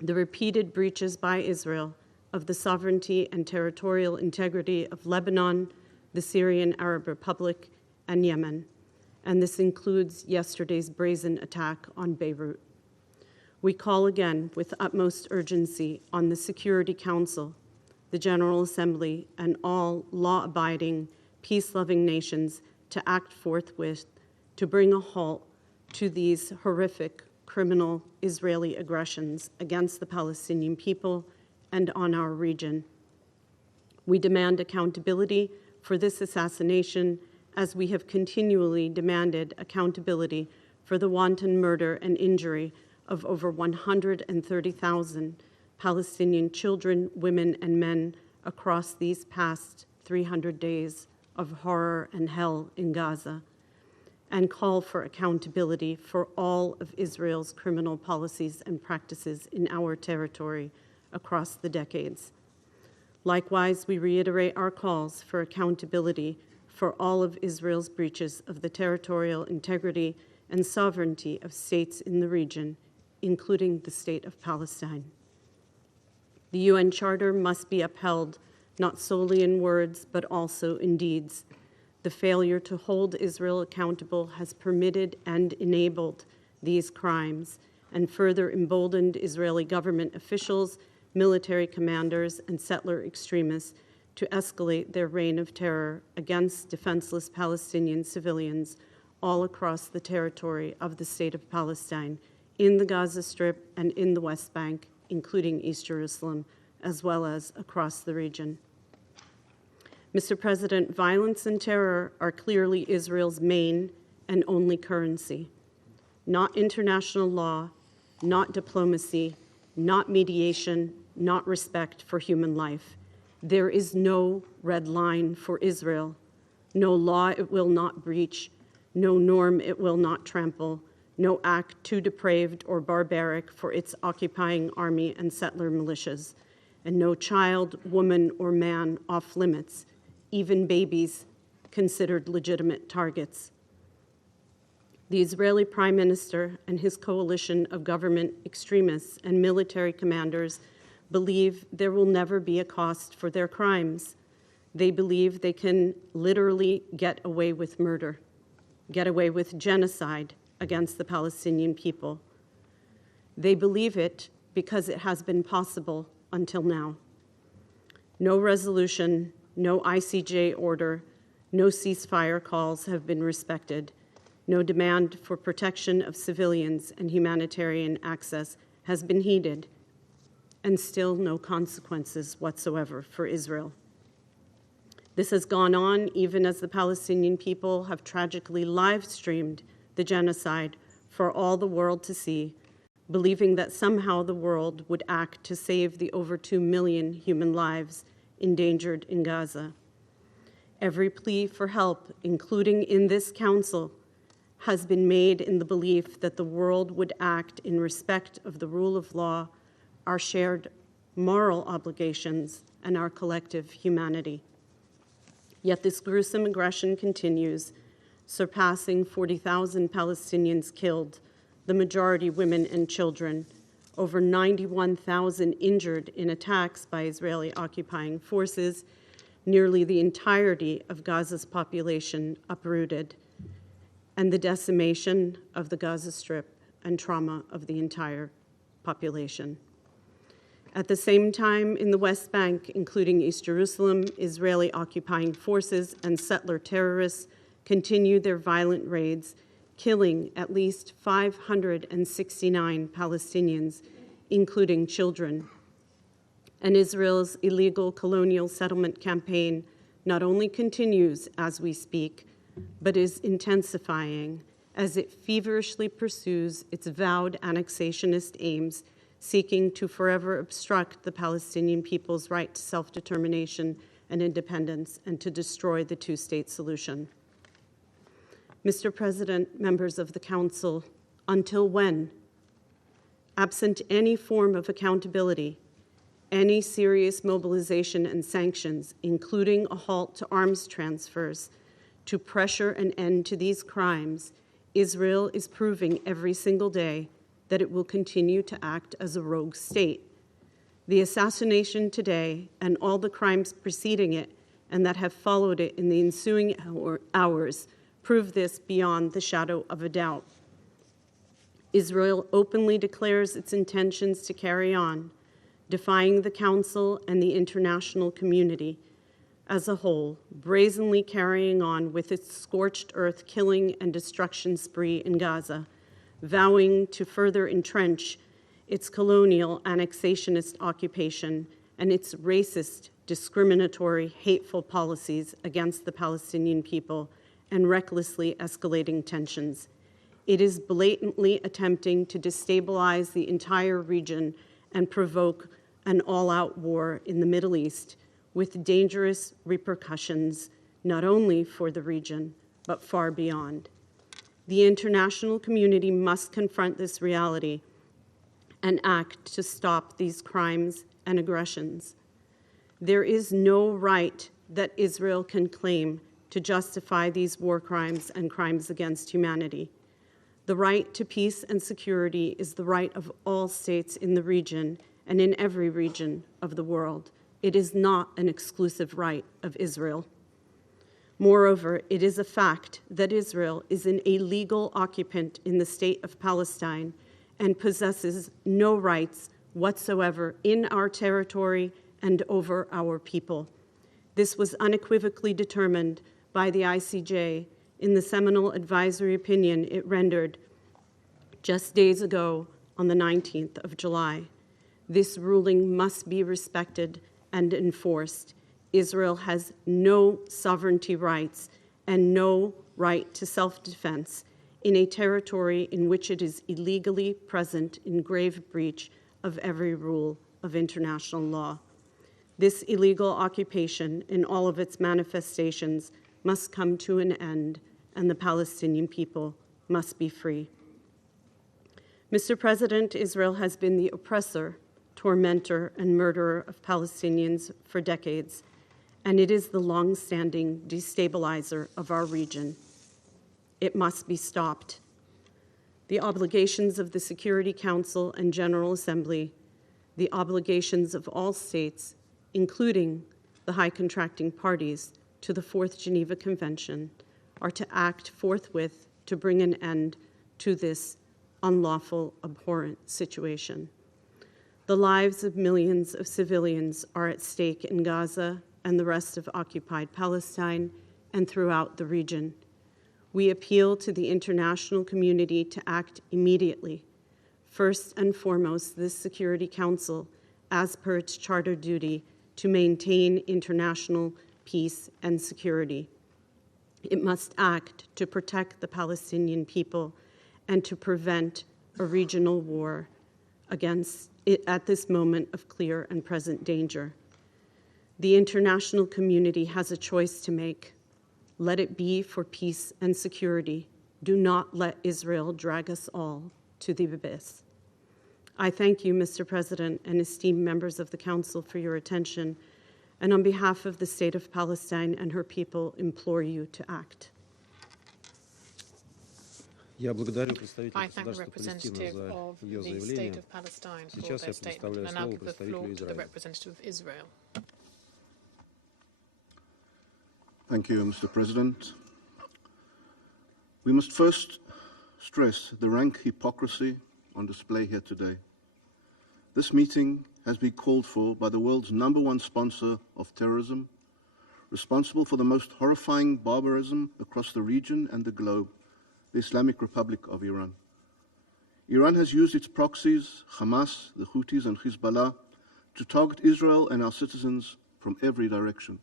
the repeated breaches by Israel of the sovereignty and territorial integrity of Lebanon, the Syrian Arab Republic, and Yemen. And this includes yesterday's brazen attack on Beirut. We call again with utmost urgency on the Security Council, the General Assembly, and all law-abiding, peace-loving nations to act forthwith to bring a halt to these horrific, criminal Israeli aggressions against the Palestinian people and on our region. We demand accountability for this assassination, as we have continually demanded accountability for the wanton murder and injury of over 130,000 Palestinian children, women, and men across these past 300 days of horror and hell in Gaza, and call for accountability for all of Israel's criminal policies and practices in our territory across the decades. Likewise, we reiterate our calls for accountability for all of Israel's breaches of the territorial integrity and sovereignty of states in the region, including the State of Palestine. The UN Charter must be upheld not solely in words, but also in deeds. The failure to hold Israel accountable has permitted and enabled these crimes and further emboldened Israeli government officials, military commanders, and settler extremists to escalate their reign of terror against defenseless Palestinian civilians all across the territory of the State of Palestine, in the Gaza Strip and in the West Bank, including East Jerusalem, as well as across the region. Mr. President, violence and terror are clearly Israel's main and only currency. Not international law, not diplomacy, not mediation, not respect for human life. There is no red line for Israel, no law it will not breach, no norm it will not trample, no act too depraved or barbaric for its occupying army and settler militias, and no child, woman, or man off limits, even babies considered legitimate targets. The Israeli Prime Minister and his coalition of government extremists and military commanders believe there will never be a cost for their crimes. They believe they can literally get away with murder, get away with genocide against the Palestinian people. They believe it because it has been possible until now. No resolution, no ICJ order, no ceasefire calls have been respected. No demand for protection of civilians and humanitarian access has been heeded, and still no consequences whatsoever for Israel. This has gone on even as the Palestinian people have tragically live-streamed the genocide for all the world to see, believing that somehow the world would act to save the over 2 million human lives endangered in Gaza. Every plea for help, including in this council, has been made in the belief that the world would act in respect of the rule of law, our shared moral obligations, and our collective humanity. Yet this gruesome aggression continues, surpassing 40,000 Palestinians killed, the majority women and children, over 91,000 injured in attacks by Israeli occupying forces, nearly the entirety of Gaza's population uprooted, and the decimation of the Gaza Strip and trauma of the entire population. At the same time, in the West Bank, including East Jerusalem, Israeli occupying forces and settler terrorists continue their violent raids, killing at least 569 Palestinians, including children. And Israel's illegal colonial settlement campaign not only continues as we speak, but is intensifying as it feverishly pursues its vowed annexationist aims, seeking to forever obstruct the Palestinian people's right to self-determination and independence and to destroy the two-state solution. Mr. President, members of the Council, until when? Absent any form of accountability, any serious mobilization and sanctions, including a halt to arms transfers, to pressure an end to these crimes, Israel is proving every single day that it will continue to act as a rogue state. The assassination today and all the crimes preceding it and that have followed it in the ensuing hours prove this beyond the shadow of a doubt. Israel openly declares its intentions to carry on, defying the Council and the international community as a whole, brazenly carrying on with its scorched earth killing and destruction spree in Gaza, vowing to further entrench its colonial annexationist occupation and its racist, discriminatory, hateful policies against the Palestinian people and recklessly escalating tensions. It is blatantly attempting to destabilize the entire region and provoke an all-out war in the Middle East with dangerous repercussions not only for the region, but far beyond. The international community must confront this reality and act to stop these crimes and aggressions. There is no right that Israel can claim to justify these war crimes and crimes against humanity. The right to peace and security is the right of all states in the region and in every region of the world. It is not an exclusive right of Israel. Moreover, it is a fact that Israel is an illegal occupant in the state of Palestine and possesses no rights whatsoever in our territory and over our people. This was unequivocally determined by the ICJ in the seminal advisory opinion it rendered just days ago on the 19th of July. This ruling must be respected and enforced. Israel has no sovereignty rights and no right to self-defense in a territory in which it is illegally present in grave breach of every rule of international law. This illegal occupation in all of its manifestations must come to an end, and the Palestinian people must be free. Mr. President, Israel has been the oppressor, tormentor, and murderer of Palestinians for decades, and it is the long-standing destabilizer of our region. It must be stopped. The obligations of the Security Council and General Assembly, the obligations of all states, including the high contracting parties to the Fourth Geneva Convention, are to act forthwith to bring an end to this unlawful, abhorrent situation. The lives of millions of civilians are at stake in Gaza and the rest of occupied Palestine and throughout the region. We appeal to the international community to act immediately. First and foremost, this Security Council, as per its charter duty, to maintain international peace and security. It must act to protect the Palestinian people and to prevent a regional war against it at this moment of clear and present danger. The international community has a choice to make. Let it be for peace and security. Do not let Israel drag us all to the abyss. I thank you, Mr. President, and esteemed members of the Council for your attention, and on behalf of the State of Palestine and her people, implore you to act. I thank the representative of the State of Palestine for their statement, and I now give the floor to the representative of Israel. Thank you, Mr. President. We must first stress the rank hypocrisy on display here today. This meeting has been called for by the world's #1 sponsor of terrorism, responsible for the most horrifying barbarism across the region and the globe, the Islamic Republic of Iran. Iran has used its proxies, Hamas, the Houthis, and Hezbollah, to target Israel and our citizens from every direction.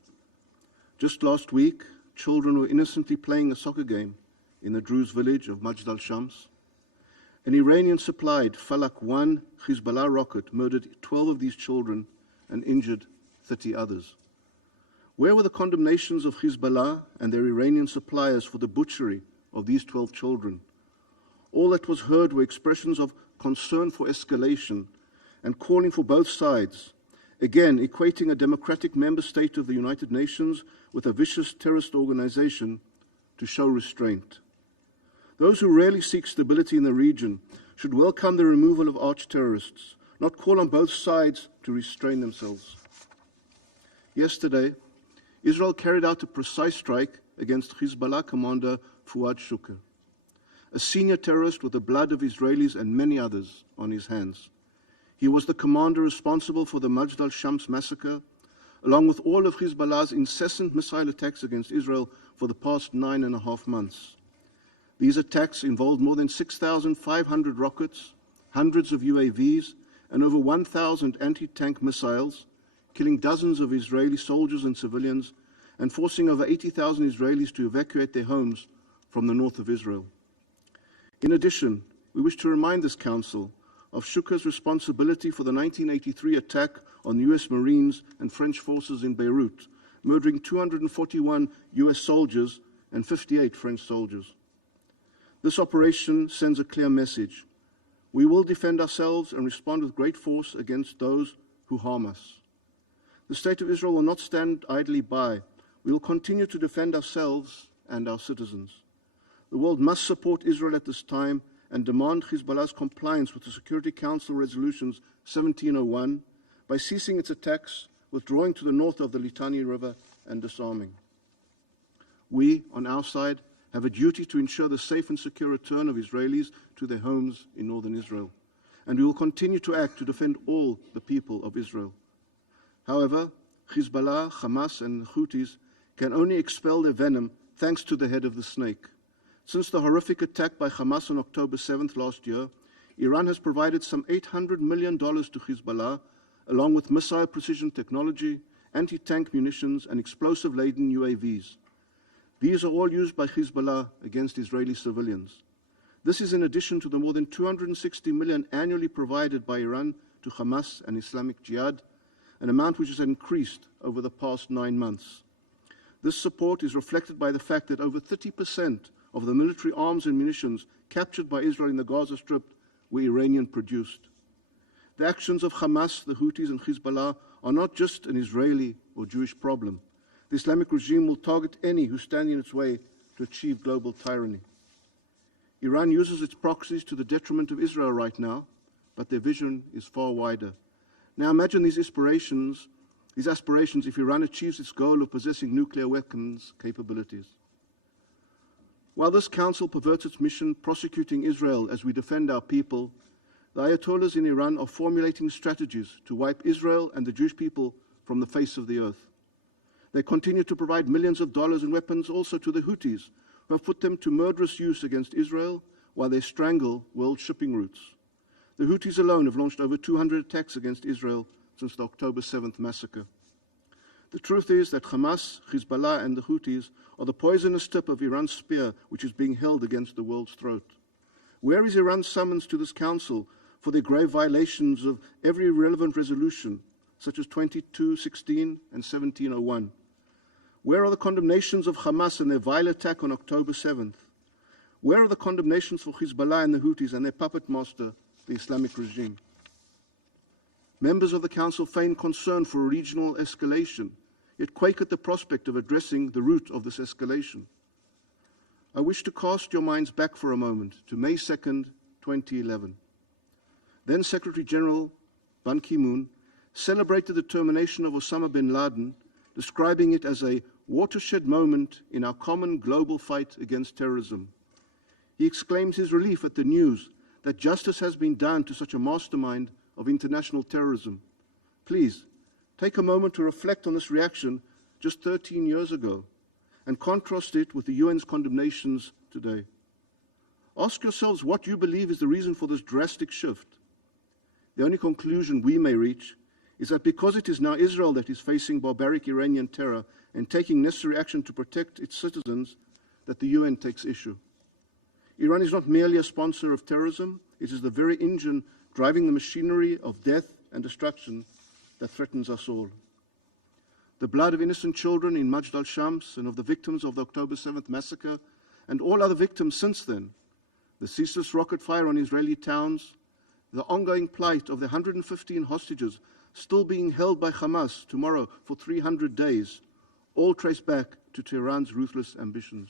Just last week, children were innocently playing a soccer game in the Druze village of Majd al-Shams. An Iranian-supplied Falak 1 Hezbollah rocket murdered 12 of these children and injured 30 others. Where were the condemnations of Hezbollah and their Iranian suppliers for the butchery of these 12 children? All that was heard were expressions of concern for escalation and calling for both sides, again equating a democratic member state of the United Nations with a vicious terrorist organization to show restraint. Those who really seek stability in the region should welcome the removal of arch-terrorists, not call on both sides to restrain themselves. Yesterday, Israel carried out a precise strike against Hezbollah commander Fuad Shukr, a senior terrorist with the blood of Israelis and many others on his hands. He was the commander responsible for the Majd al-Shams massacre, along with all of Hezbollah's incessant missile attacks against Israel for the past 9.5 months. These attacks involved more than 6,500 rockets, hundreds of UAVs, and over 1,000 anti-tank missiles, killing dozens of Israeli soldiers and civilians, and forcing over 80,000 Israelis to evacuate their homes from the north of Israel. In addition, we wish to remind this Council of Shukr's responsibility for the 1983 attack on US Marines and French forces in Beirut, murdering 241 US soldiers and 58 French soldiers. This operation sends a clear message. We will defend ourselves and respond with great force against those who harm us. The State of Israel will not stand idly by. We will continue to defend ourselves and our citizens. The world must support Israel at this time and demand Hezbollah's compliance with the Security Council Resolutions 1701 by ceasing its attacks, withdrawing to the north of the Litani River, and disarming. We, on our side, have a duty to ensure the safe and secure return of Israelis to their homes in northern Israel, and we will continue to act to defend all the people of Israel. However, Hezbollah, Hamas, and Houthis can only expel their venom thanks to the head of the snake. Since the horrific attack by Hamas on October 7th last year, Iran has provided some $800 million to Hezbollah, along with missile precision technology, anti-tank munitions, and explosive-laden UAVs. These are all used by Hezbollah against Israeli civilians. This is in addition to the more than $260 million annually provided by Iran to Hamas and Islamic Jihad, an amount which has increased over the past 9 months. This support is reflected by the fact that over 30% of the military arms and munitions captured by Israel in the Gaza Strip were Iranian-produced. The actions of Hamas, the Houthis, and Hezbollah are not just an Israeli or Jewish problem. The Islamic regime will target any who stand in its way to achieve global tyranny. Iran uses its proxies to the detriment of Israel right now, but their vision is far wider. Now imagine these aspirations if Iran achieves its goal of possessing nuclear weapons capabilities. While this council perverts its mission prosecuting Israel as we defend our people, the Ayatollahs in Iran are formulating strategies to wipe Israel and the Jewish people from the face of the earth. They continue to provide millions of dollars in weapons also to the Houthis, who have put them to murderous use against Israel while they strangle world shipping routes. The Houthis alone have launched over 200 attacks against Israel since the October 7th massacre. The truth is that Hamas, Hezbollah, and the Houthis are the poisonous tip of Iran's spear, which is being held against the world's throat. Where is Iran's summons to this council for the grave violations of every relevant resolution, such as 2216 and 1701? Where are the condemnations of Hamas and their vile attack on October 7th? Where are the condemnations for Hezbollah and the Houthis and their puppet master, the Islamic regime? Members of the Council feign concern for a regional escalation, yet quake at the prospect of addressing the root of this escalation. I wish to cast your minds back for a moment to May 2nd, 2011. Then Secretary General Ban Ki-moon celebrated the termination of Osama bin Laden, describing it as a watershed moment in our common global fight against terrorism. He exclaimed his relief at the news that justice has been done to such a mastermind of international terrorism. Please, take a moment to reflect on this reaction just 13 years ago and contrast it with the UN's condemnations today. Ask yourselves what you believe is the reason for this drastic shift. The only conclusion we may reach is that because it is now Israel that is facing barbaric Iranian terror and taking necessary action to protect its citizens, that the UN takes issue. Iran is not merely a sponsor of terrorism, it is the very engine driving the machinery of death and destruction that threatens us all. The blood of innocent children in Majd al-Shams and of the victims of the October 7th massacre and all other victims since then, the ceaseless rocket fire on Israeli towns, the ongoing plight of the 115 hostages still being held by Hamas tomorrow for 300 days, all trace back to Tehran's ruthless ambitions.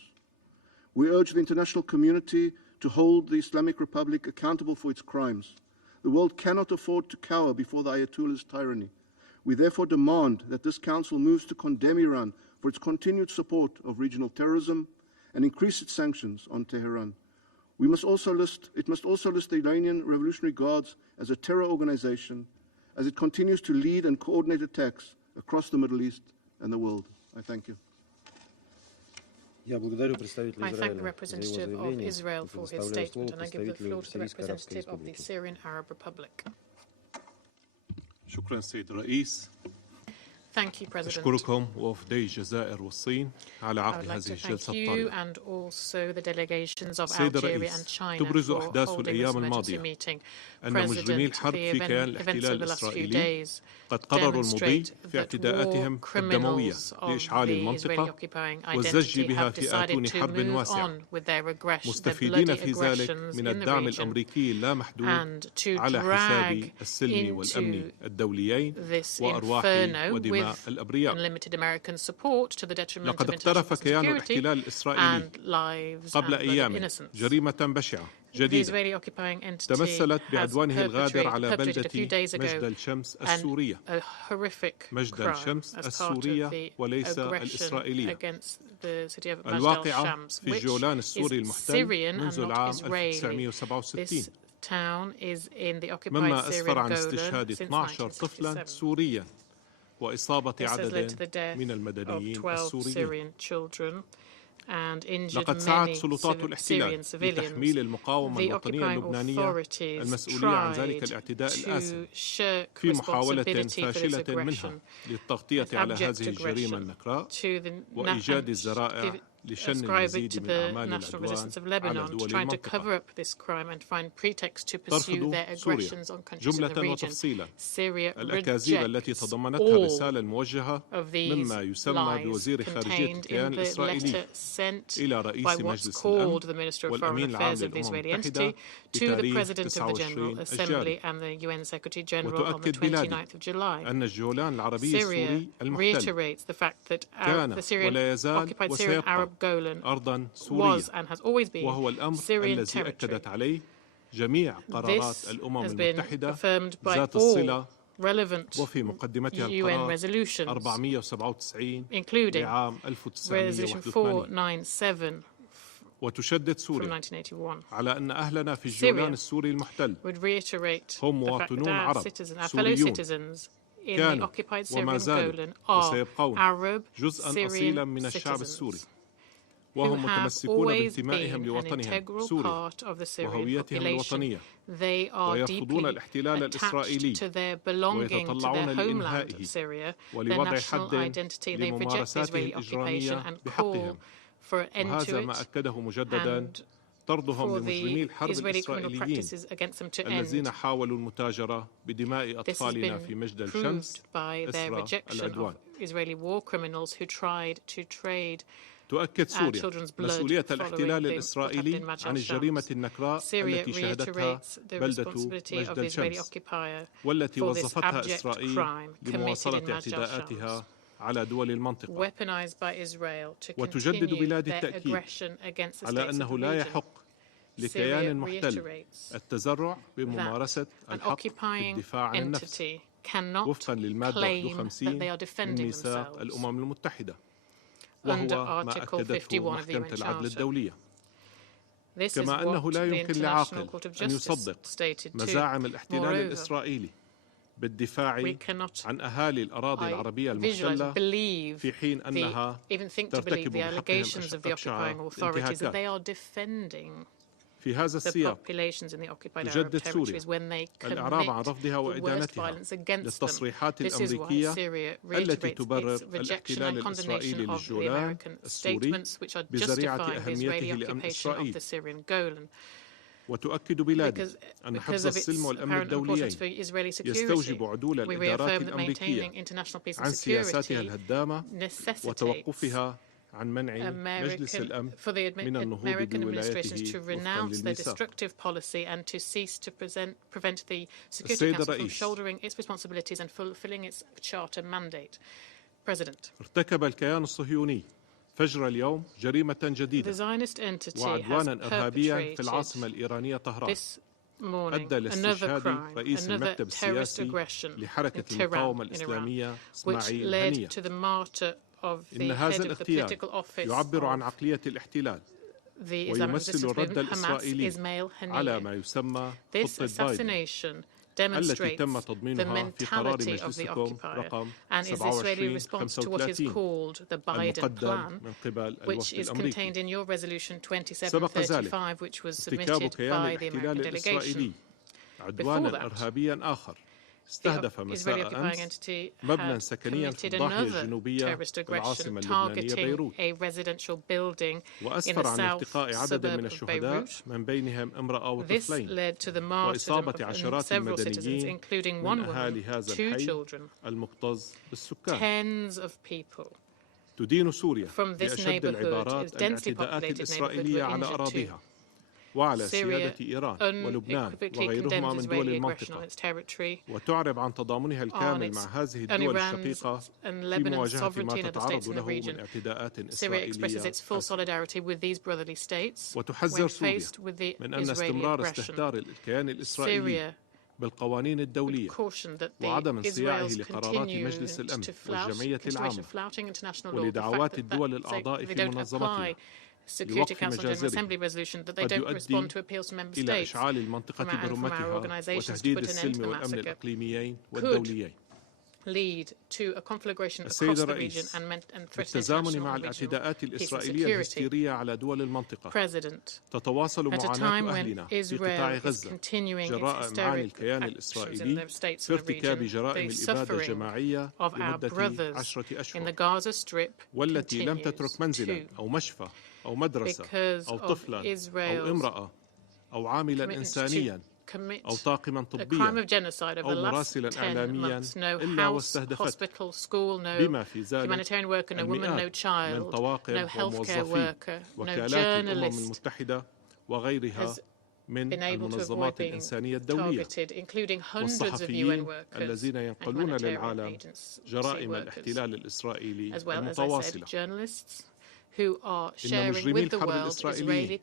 We urge the international community to hold the Islamic Republic accountable for its crimes. The world cannot afford to cower before the Ayatollah's tyranny. We therefore demand that this Council moves to condemn Iran for its continued support of regional terrorism and increase its sanctions on Tehran. It must also list the Iranian Revolutionary Guards as a terror organization as it continues to lead and coordinate attacks across the Middle East and the world. I thank you. I thank the representative of Israel for his statement, and I give the floor to the representative of the Syrian Arab Republic. Thank you, President. أشكركم ووفدي الجزائر والصين على عقد هذه الجلسة الطارئة. And also the delegations of Algeria and China تبرز for أحداث holding this الأيام emergency الماضية meeting. أن مجرمي الحرب في كيان الاحتلال الإسرائيلي قد قرروا المضي في اعتداءاتهم الدموية لإشعال المنطقة والزج بها في آتون حرب واسعة، مستفيدين في ذلك من الدعم الأمريكي اللامحدود على حساب السلم والأمن الدوليين وأرواح ودماء الأبرياء. لقد اقترف كيان الاحتلال الإسرائيلي قبل أيام جريمة بشعة جديدة تمثلت بعدوانه الغادر على بلدة مجد الشمس السورية، مجد الشمس السورية وليس الإسرائيلية، الواقعة في الجولان السوري المحتل منذ العام 1967، مما أسفر عن استشهاد 12 طفلا سوريا وإصابة عدد من المدنيين السوريين. لقد سعت سلطات الاحتلال لتحميل المقاومة الوطنية اللبنانية المسؤولية عن ذلك الاعتداء الآسف في محاولة فاشلة منها للتغطية على هذه الجريمة النكراء وإيجاد الذرائع لشن المزيد من أعمال العدوان على دول المنطقة. ترفض سوريا جملة وتفصيلا الأكاذيب التي تضمنتها الرسالة الموجهة مما يسمى بوزير خارجية الكيان الإسرائيلي إلى رئيس مجلس الأمن والأمين العام للأمم المتحدة بتاريخ 29 الجاري. وتؤكد بلادي أن الجولان العربي السوري المحتل كان ولا يزال وسيبقى أرضاً سورية، وهو الأمر الذي أكدت عليه جميع قرارات الأمم المتحدة ذات الصلة وفي مقدمتها القرار 497 لعام 1981 وتشدد سوريا على أن أهلنا في الجولان السوري المحتل هم مواطنون عرب سوريون كانوا وما زالوا وسيبقون جزءاً أصيلاً من الشعب السوري وهم متمسكون بانتمائهم لوطنهم سوريا وهويتهم الوطنية ويرفضون الاحتلال الإسرائيلي ويتطلعون لإنهائه ولوضع حد لممارساته الإجرامية بحقهم وهذا ما أكده مجدداً طردهم لمجرمي الحرب الإسرائيليين الذين حاولوا المتاجرة بدماء أطفالنا في مجد الشمس إثر العدوان. تؤكد سوريا مسؤولية الاحتلال الإسرائيلي عن الجريمة النكراء التي شهدتها بلدة مجد الشمس والتي وظفتها إسرائيل لمواصلة اعتداءاتها على دول المنطقة. وتجدد بلاد التأكيد على أنه لا يحق لكيان محتل التزرع بممارسة الحق في الدفاع عن النفس وفقا للمادة 51 من ميثاق الأمم المتحدة وهو ما أكدته محكمة العدل الدولية. كما أنه لا يمكن لعاقل أن يصدق مزاعم الاحتلال الإسرائيلي بالدفاع عن أهالي الأراضي العربية المحتلة في حين أنها ترتكب بحقهم أبشع الانتهاكات. في هذا السياق تجدد سوريا الإعراب عن رفضها وإدانتها للتصريحات الأمريكية التي تبرر الاحتلال الإسرائيلي للجولان السوري بذريعة أهميته لأمن إسرائيل. وتؤكد بلادي أن حفظ السلم والأمن الدوليين يستوجب عدول الإدارات الأمريكية عن سياساتها الهدامة وتوقفها عن منع مجلس الأمن من النهوض بولايته وفقا للميثاق. السيد الرئيس، ارتكب الكيان الصهيوني فجر اليوم جريمة جديدة وعدوانا إرهابيا في العاصمة الإيرانية طهران أدى لاستشهاد رئيس المكتب السياسي لحركة المقاومة الإسلامية إسماعيل هنية. إن هذا الاغتيال يعبر عن عقلية الاحتلال ويمثل الرد الإسرائيلي على ما يسمى خطة بايدن التي تم تضمينها في قرار مجلسكم رقم 2735 المقدم من قبل الوفد الأمريكي. سبق ذلك ارتكاب كيان الاحتلال الإسرائيلي عدوانا إرهابيا آخر استهدف مساء أمس مبنى سكنيا في الضاحية الجنوبية بالعاصمة اللبنانية بيروت وأسفر عن التقاء عدد من الشهداء من بينهم امرأة وطفلين وإصابة عشرات المدنيين من أهالي هذا الحي المكتظ بالسكان. تدين سوريا بأشد العبارات الاعتداءات الإسرائيلية على أراضيها وعلى سيادة إيران ولبنان وغيرهما من دول المنطقة وتعرب عن تضامنها الكامل مع هذه الدول الشقيقة في مواجهة ما تتعرض له من اعتداءات إسرائيلية وتحذر سوريا من أن استمرار استهتار الكيان الإسرائيلي بالقوانين الدولية وعدم انصياعه لقرارات مجلس الأمن والجمعية العامة ولدعوات الدول الأعضاء في منظمتها لوقف مجازرها قد يؤدي إلى إشعال المنطقة برمتها وتهديد السلم والأمن الإقليميين والدوليين. السيد الرئيس، بالتزامن مع الاعتداءات الإسرائيلية الهستيرية على دول المنطقة تتواصل معاناة أهلنا في قطاع غزة جراء إمعان الكيان الإسرائيلي في ارتكاب جرائم الإبادة الجماعية لمدة 10 أشهر والتي لم تترك منزلا أو مشفى أو مدرسة أو طفلا أو امرأة أو عاملا إنسانيا أو طاقما طبيا أو مراسلا إعلاميا إلا واستهدفت بما في ذلك المئات من طواقم وموظفي وكالات الأمم المتحدة وغيرها من المنظمات الإنسانية الدولية والصحفيين الذين ينقلون للعالم جرائم الاحتلال الالإسرائيلي المتواصلة. إن مجرمي الحرب الإسرائيليين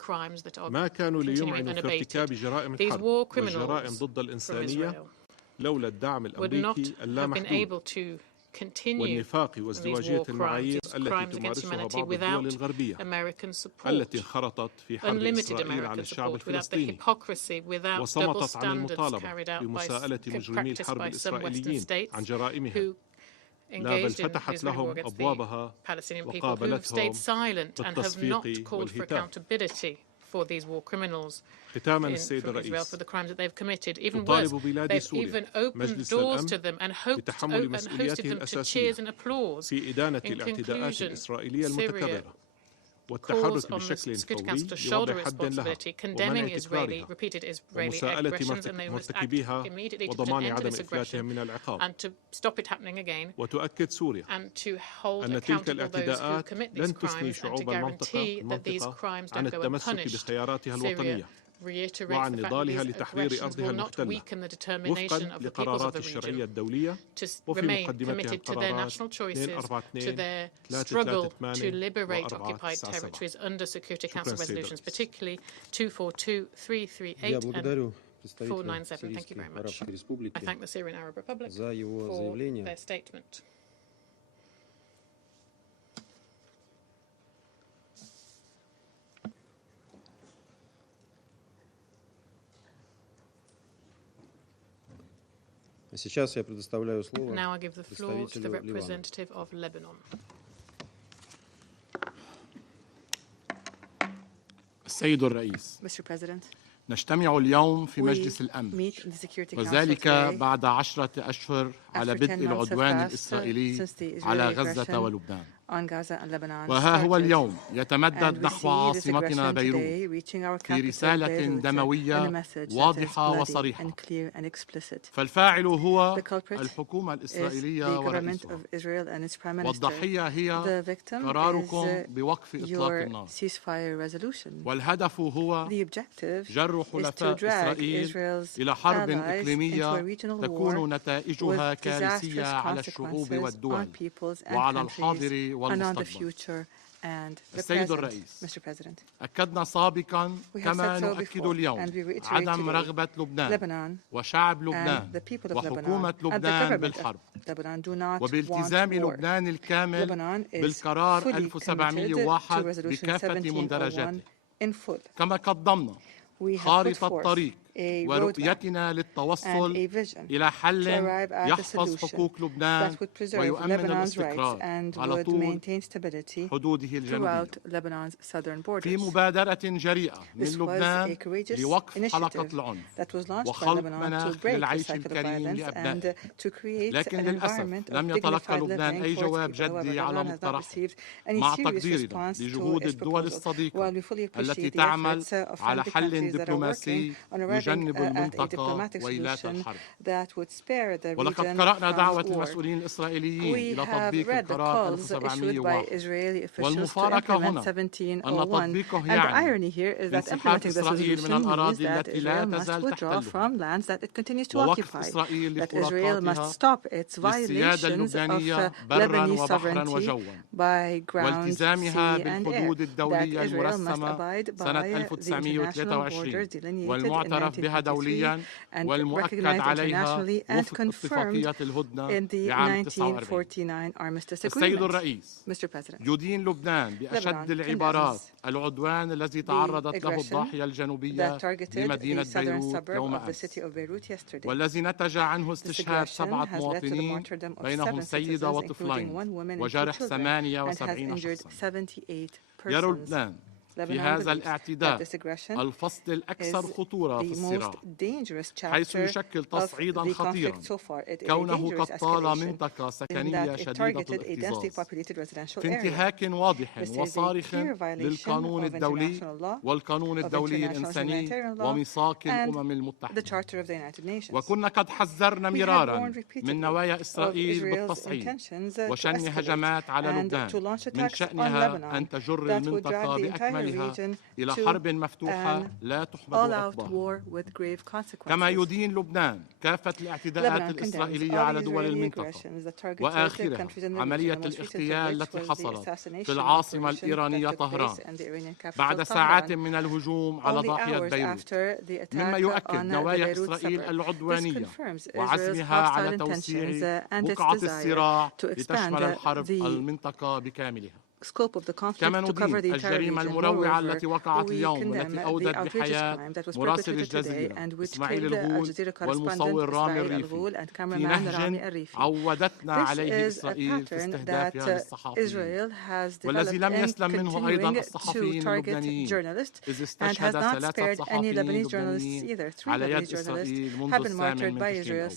ما كانوا ليمعنوا في ارتكاب جرائم الحرب والجرائم ضد الإنسانية لولا الدعم الأمريكي اللامحدود continue these war crimes, these crimes against humanity without American support, unlimited American support, without the hypocrisy, without double standards carried out practiced by some Western states who engaged in Israeli war against the Palestinian people, who have stayed silent and have not called for accountability for these war criminals from Israel for the crimes that they've committed. Even worse, they've even opened doors to them and hosted them to cheers and applause. In conclusion, Syria calls on the Security Council to shoulder responsibility, condemning repeated Israeli aggressions, and they must act immediately to put an end to this aggression and to stop it happening again, and to hold accountable those who commit these crimes, and to guarantee that these crimes don't go unpunished. Syria reiterates the fact that these aggressions will not weaken the determination of the peoples of the region to remain committed to their national choices, to their struggle to liberate occupied territories under Security Council resolutions, particularly 242, 338 and 497. Thank you very much. I thank the Syrian Arab Republic for their statement. Now I give the floor to the representative of Lebanon. السيد الرئيس، Mr. President, نجتمع اليوم في مجلس الأمن، وذلك بعد 10 أشهر على بدء العدوان الإسرائيلي على غزة ولبنان. وها هو اليوم يتمدد نحو عاصمتنا بيروت في رسالة دموية واضحة وصريحة. فالفاعل هو الحكومة الإسرائيلية ورئيسها، والضحية هي قراركم بوقف إطلاق النار، والهدف هو جر حلفاء إسرائيل إلى حرب إقليمية تكون نتائجها كارثية على الشعوب والدول وعلى الحاضر والمستقبل. السيد الرئيس، أكدنا سابقا كما نؤكد اليوم عدم رغبة لبنان وشعب لبنان وحكومة لبنان بالحرب، وبالتزام لبنان الكامل بالقرار 1701 بكافة مندرجاته. كما قدمنا خارطة الطريق ورؤيتنا للتوصل إلى حل يحفظ حقوق لبنان ويؤمن الاستقرار على طول حدوده الجنوبية. في مبادرة جريئة من لبنان لوقف حلقة العنف وخلق مناخ للعيش الكريم لأبنائه، لكن للأسف لم يتلقى لبنان أي جواب جدي على مقترحه، مع تقديرنا لجهود الدول الصديقة التي تعمل على حل دبلوماسي يجنب المنطقة ويلات الحرب. ولقد قرأنا دعوة المسؤولين الإسرائيليين إلى تطبيق القرار 1701، والمفارقة هنا أن تطبيقه يعني انسحاب إسرائيل من الأراضي التي لا تزال تحتلها، ووقف إسرائيل لخروقاتها للسيادة اللبنانية برا وبحرا وجوا، والتزامها بالحدود الدولية المرسمة سنة 1923 والمعترف بها دوليا والمؤكد عليها وفق اتفاقية الهدنة لعام 1949. السيد الرئيس، يدين لبنان بأشد العبارات العدوان الذي تعرضت له الضاحية الجنوبية لمدينة بيروت يوم أمس، والذي نتج عنه استشهاد 7 مواطنين بينهم سيدة وطفلين وجرح 78 شخصا. يرى لبنان في هذا الاعتداء الفصل الأكثر خطورة في الصراع، حيث يشكل تصعيدا خطيرا كونه قد طال منطقة سكنية شديدة الاكتظاظ في انتهاك واضح وصارخ للقانون الدولي والقانون الدولي الإنساني وميثاق الأمم المتحدة. وكنا قد حذرنا مرارا من نوايا إسرائيل بالتصعيد وشن هجمات على لبنان من شأنها أن تجر المنطقة بأكملها إحولها إلى حرب مفتوحة لا تحمد عقباها. كما يدين لبنان كافة الاعتداءات الإسرائيلية على دول المنطقة وآخرها عملية الاغتيال التي حصلت في العاصمة الإيرانية طهران بعد ساعات من الهجوم على ضاحية بيروت، مما يؤكد نوايا إسرائيل العدوانية وعزمها على توسيع بقعة الصراع لتشمل الحرب المنطقة بكاملها. كما ندين الجريمة المروعة التي وقعت اليوم والتي أودت بحياة مراسل الجزيرة إسماعيل الغول والمصور رامي الريفي في نهج عودتنا عليه إسرائيل في استهدافها للصحفيين، والذي لم يسلم منه أيضا الصحفيين اللبنانيين، إذ استشهد 3 صحفيين لبنانيين على يد إسرائيل منذ 8 من تشرين الأول.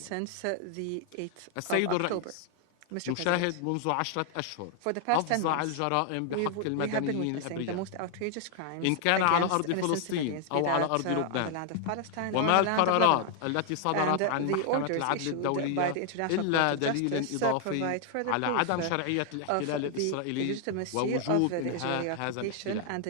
السيد الرئيس، نشاهد منذ 10 أشهر أفظع الجرائم بحق المدنيين الأبرياء إن كان على أرض فلسطين أو على أرض لبنان، وما القرارات التي صدرت عن محكمة العدل الدولية إلا دليل إضافي على عدم شرعية الاحتلال الإسرائيلي ووجوب إنهاء هذا الاحتلال.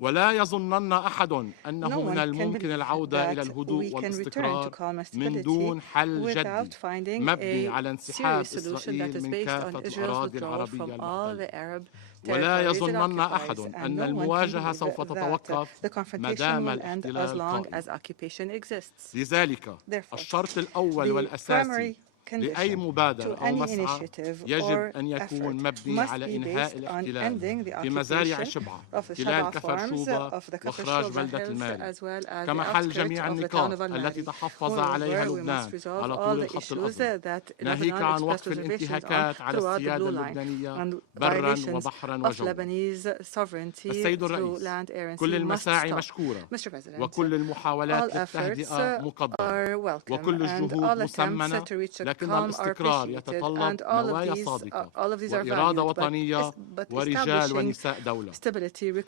ولا يظنن أحد أنه من الممكن العودة إلى الهدوء والاستقرار من دون حل جدي مبني على انسحاب إسرائيل من كافة الأراضي العربية المحتلة. ولا يظنن أحد أن المواجهة سوف تتوقف ما دام الاحتلال قائم. لذلك الشرط الأول والأساسي لأي مبادرة أو مسعى يجب أن يكون مبني على إنهاء الاحتلال في مزارع شبعة تلال كفر شوبة وإخراج بلدة المال، كما حل جميع النقاط التي تحفظ عليها لبنان على طول الخط الأزرق، ناهيك عن وقف الانتهاكات على السيادة اللبنانية برا وبحرا وجوا. السيد الرئيس، كل المساعي مشكورة وكل المحاولات للتهدئة مقدرة وكل الجهود مثمنة، لكن الاستقرار يتطلب نوايا صادقة وإرادة وطنية ورجال ونساء دولة.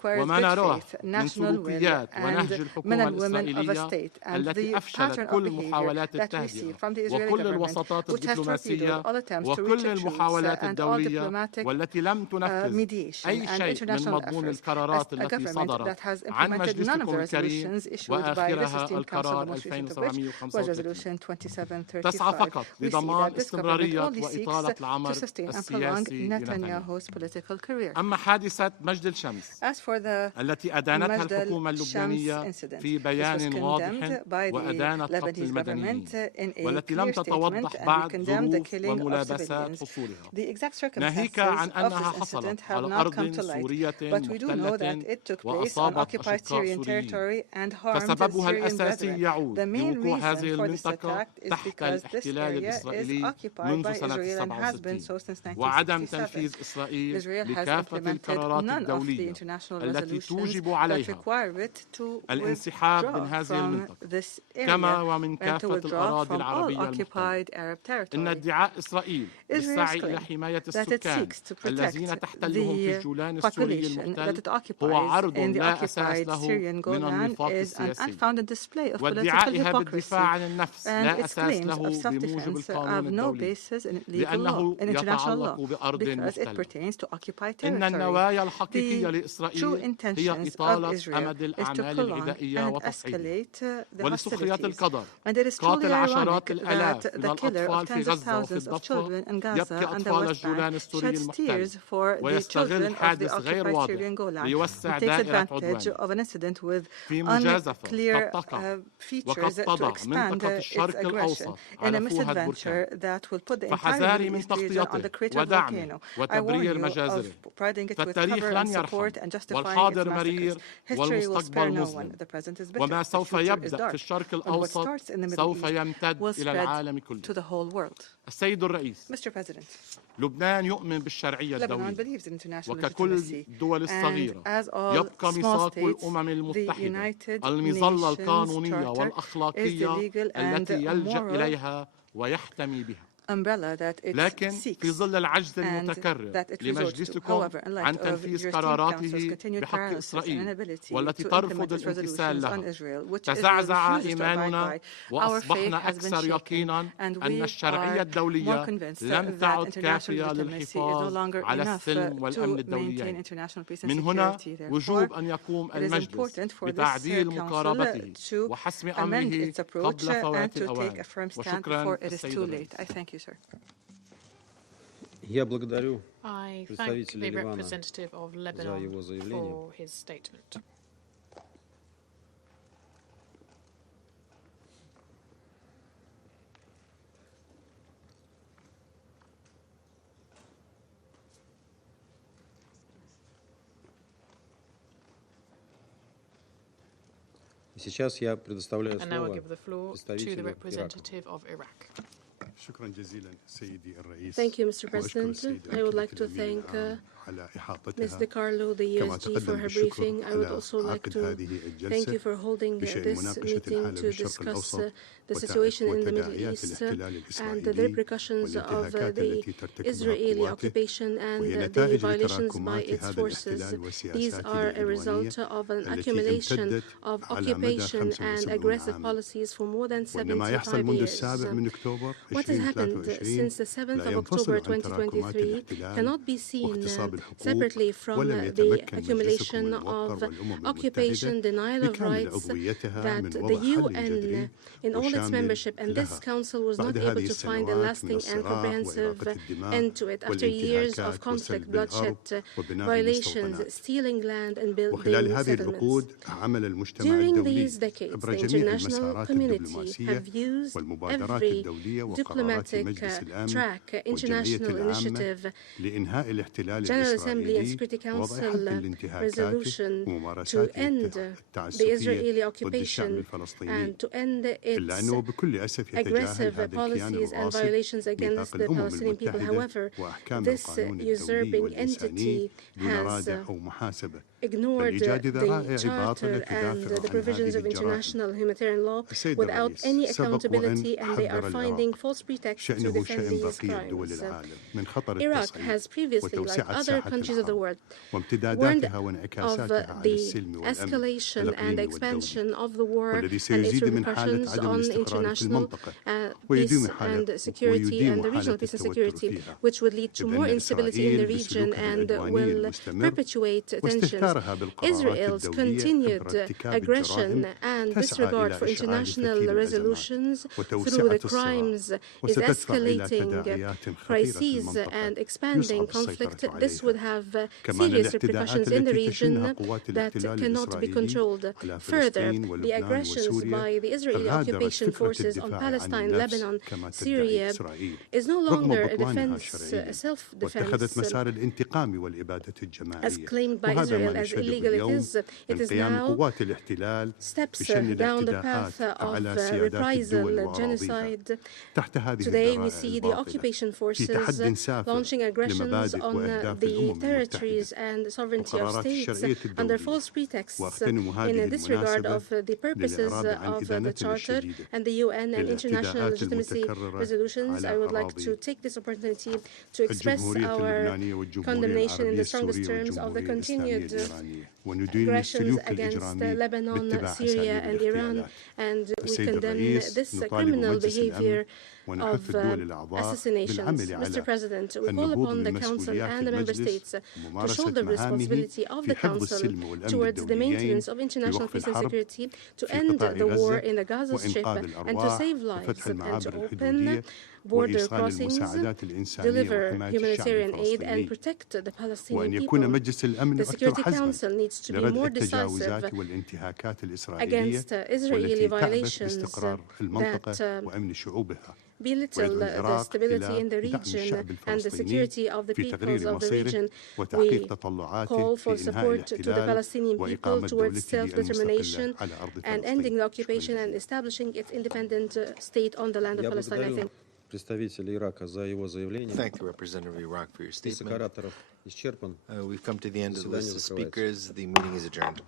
وما نراه من سلوكيات ونهج الحكومة الإسرائيلية التي أفشلت كل محاولات التهدئة وكل الوساطات الدبلوماسية وكل المحاولات الدولية، والتي لم تنفذ أي شيء من مضمون القرارات التي صدرت عن مجلسكم الكريم وآخرها القرار 2735. تسعى فقط لضمان استمرارية وإطالة العمر السياسي لنتنياهو. أما حادثة مجد الشمس التي أدانتها الحكومة اللبنانية في بيان واضح وأدانت قتل المدنيين، والتي لم تتوضح بعد ظروف وملابسات حصولها، ناهيك عن أنها حصلت على أرض سورية محتلة وأصابت أشقاء سوريين، فسببها الأساسي يعود لوقوع هذه المنطقة تحت الاحتلال الإسرائيلي منذ سنة 67 وعدم تنفيذ إسرائيل لكافة القرارات الدولية التي توجب عليها الانسحاب من هذه المنطقة كما ومن كافة الأراضي العربية المحتلة. إن ادعاء إسرائيل بالسعي إلى حماية السكان الذين تحتلهم في الجولان السوري المحتل هو عرض لا أساس له من النفاق السياسي، وادعائها بالدفاع عن النفس لا أساس له بموجب القانون الدولي، لأنه يتعلق بأرض مختلفة. إن النوايا الحقيقية لإسرائيل هي إطالة أمد الأعمال الغذائية وتصعيدها ولسخرية القدر. قاتل عشرات الآلاف من الأطفال في غزة وفي الضفة يبكي أطفال الجولان السوري المحتل ويستغل حادث غير واضح ليوسع دائرة عدوان في مجازفة قد تقع وقد تضع منطقة الشرق الأوسط على فوهة بركان، فحذاري من تغطيته ودعمه وتبرير مجازره، فالتاريخ لن يرحم والحاضر مرير والمستقبل مظلم، وما سوف يبدأ في الشرق الأوسط سوف يمتد إلى العالم كله. السيد الرئيس، لبنان يؤمن بالشرعية الدولية وككل الدول الصغيرة يبقى ميثاق الأمم المتحدة المظلة القانونية والأخلاقية التي يلجأ إليها ويحتمي بها. umbrella that it لكن seeks في ظل العجز and المتكرر that it resorts to. لمجلسكم However, in light عن of تنفيذ your قراراته Council's continued بحق paralysis and إسرائيل inability والتي to ترفض implement its الامتثال resolutions on لها Israel, which Israel تزعزع refuses to abide إيماننا by, our faith وأصبحنا has been أكثر shaken, يقينا and أن we الشرعية are more الدولية convinced لم that تعد international كافية legitimacy is no للحفاظ longer على enough السلم والأمن to maintain الدوليين. international peace and من هنا security. Therefore, وجوب أن يقوم it is المجلس important for this بتعديل Council مقاربته to وحسم amend أمره its approach قبل and فوات to take a الأوان. firm stand وشكرا before it is السيد too الرئيس. late. I thank you, sir. Я благодарю I thank представителя the Ливана representative of за Lebanon его заявление. for his statement. Сейчас я предоставляю And now I слово give the floor to the представителю Ирака. representative of Iraq. Thank you, Mr. President. I would like to thank Ms. DiCarlo, the ESG, for her briefing. I would also like to thank you for holding this meeting to discuss the situation in the Middle East and the repercussions of the Israeli occupation and the violations by its forces. These are a result of an accumulation of occupation and aggressive policies for more than 75 years. What has happened since the 7th of October 2023 cannot be seen separately from the accumulation of occupation, denial of rights that the UN in all its membership and this Council was not able to find a lasting and comprehensive end to it after years of conflict, bloodshed, violations, stealing land and building settlements. During these decades, the international community have used every diplomatic track, international initiative, General Assembly and Security Council resolution to end the Israeli occupation and to end its aggressive policies and violations against the Palestinian people. However, this usurping entity has ignored the Charter and the provisions of international humanitarian law without any accountability, and they are finding false pretexts to defend these crimes. Iraq has previously, like other countries of the world, warned of the escalation and expansion of the war and its repercussions on international peace and security and the regional peace and security, which would lead to more instability in the region and will perpetuate tensions. Israel's continued aggression and disregard for international resolutions through the crimes is escalating crises and expanding conflict. This would have serious repercussions in the region that cannot be controlled. Further, the aggressions by the Israeli occupation forces on Palestine, Lebanon, Syria is no longer a defense, a self-defense, as claimed by Israel as illegal it is now steps down the path of reprisal, genocide. Today we see the occupation forces launching aggressions on the territories and sovereignty of states under false pretexts in disregard of the purposes of the Charter and the UN and international legitimacy resolutions. I would like to take this opportunity to express our condemnation in the strongest terms of the continued aggressions against Lebanon, Syria and Iran, and we condemn this criminal behavior of assassinations. Mr. President, we call upon the Council and the Member States to shoulder the responsibility of the Council towards the maintenance of international peace and security, to end the war in the Gaza Strip and to save lives and to open border crossings, deliver humanitarian aid and protect the Palestinian people. The Security Council needs to be more decisive against Israeli violations that belittle the stability in the region and the security of the peoples of the region. We call for support to the Palestinian people towards self-determination and ending the occupation and establishing its independent state on the land of Palestine. I think. Представителя Ирака за его заявление. Thank you, Representative of Iraq, for your statement. We've come to the end of the list of speakers. The meeting is adjourned.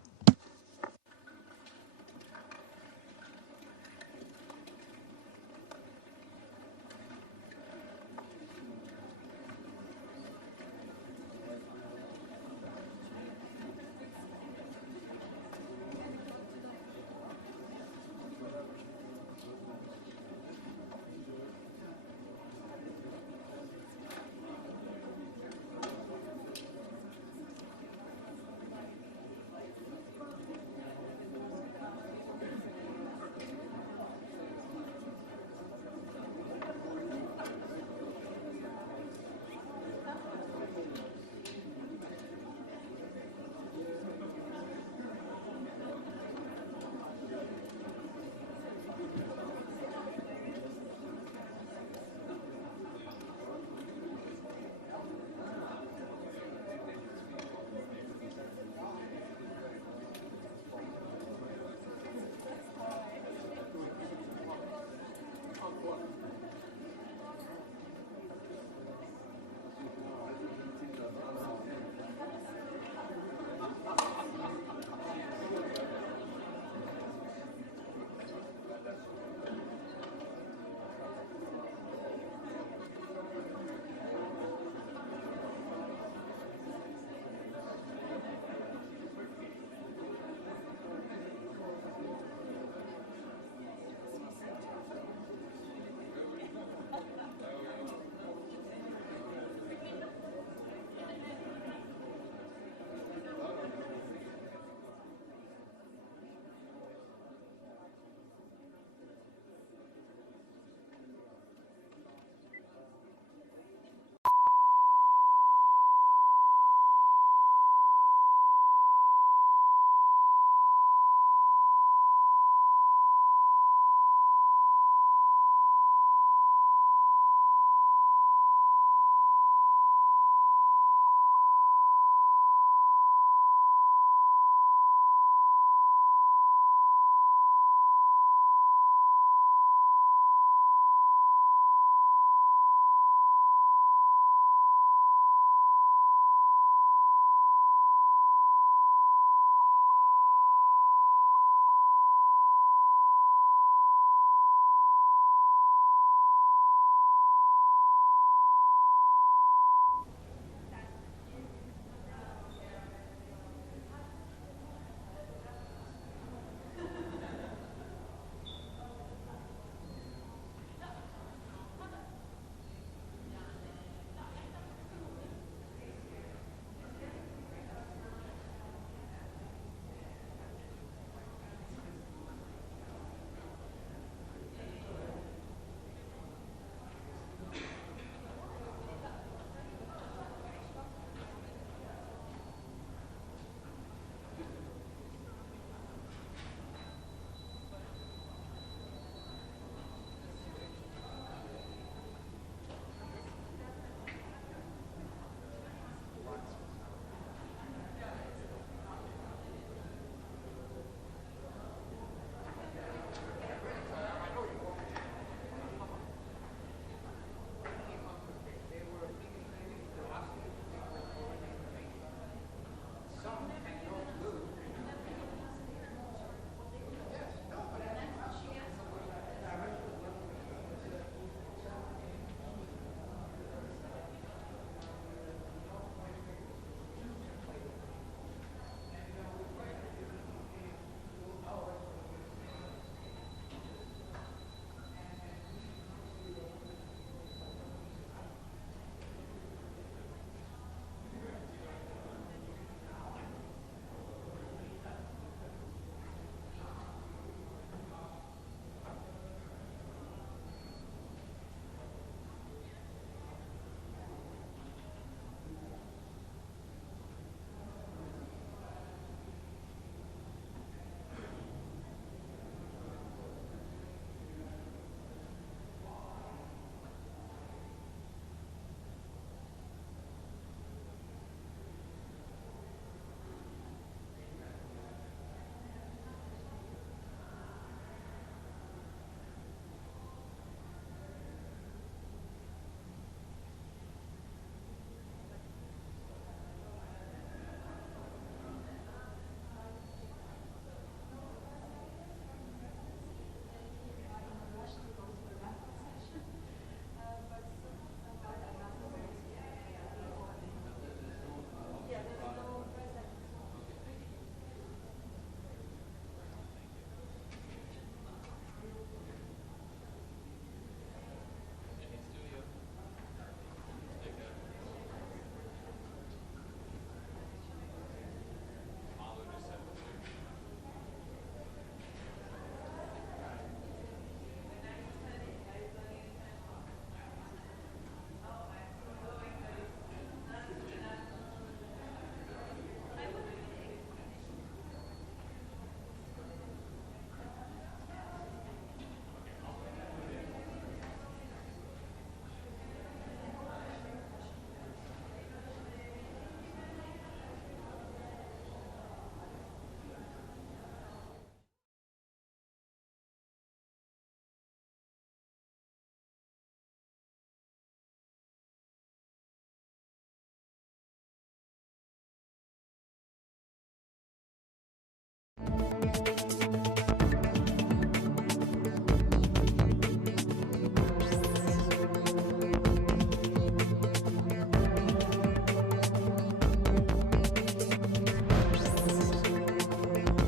Washington.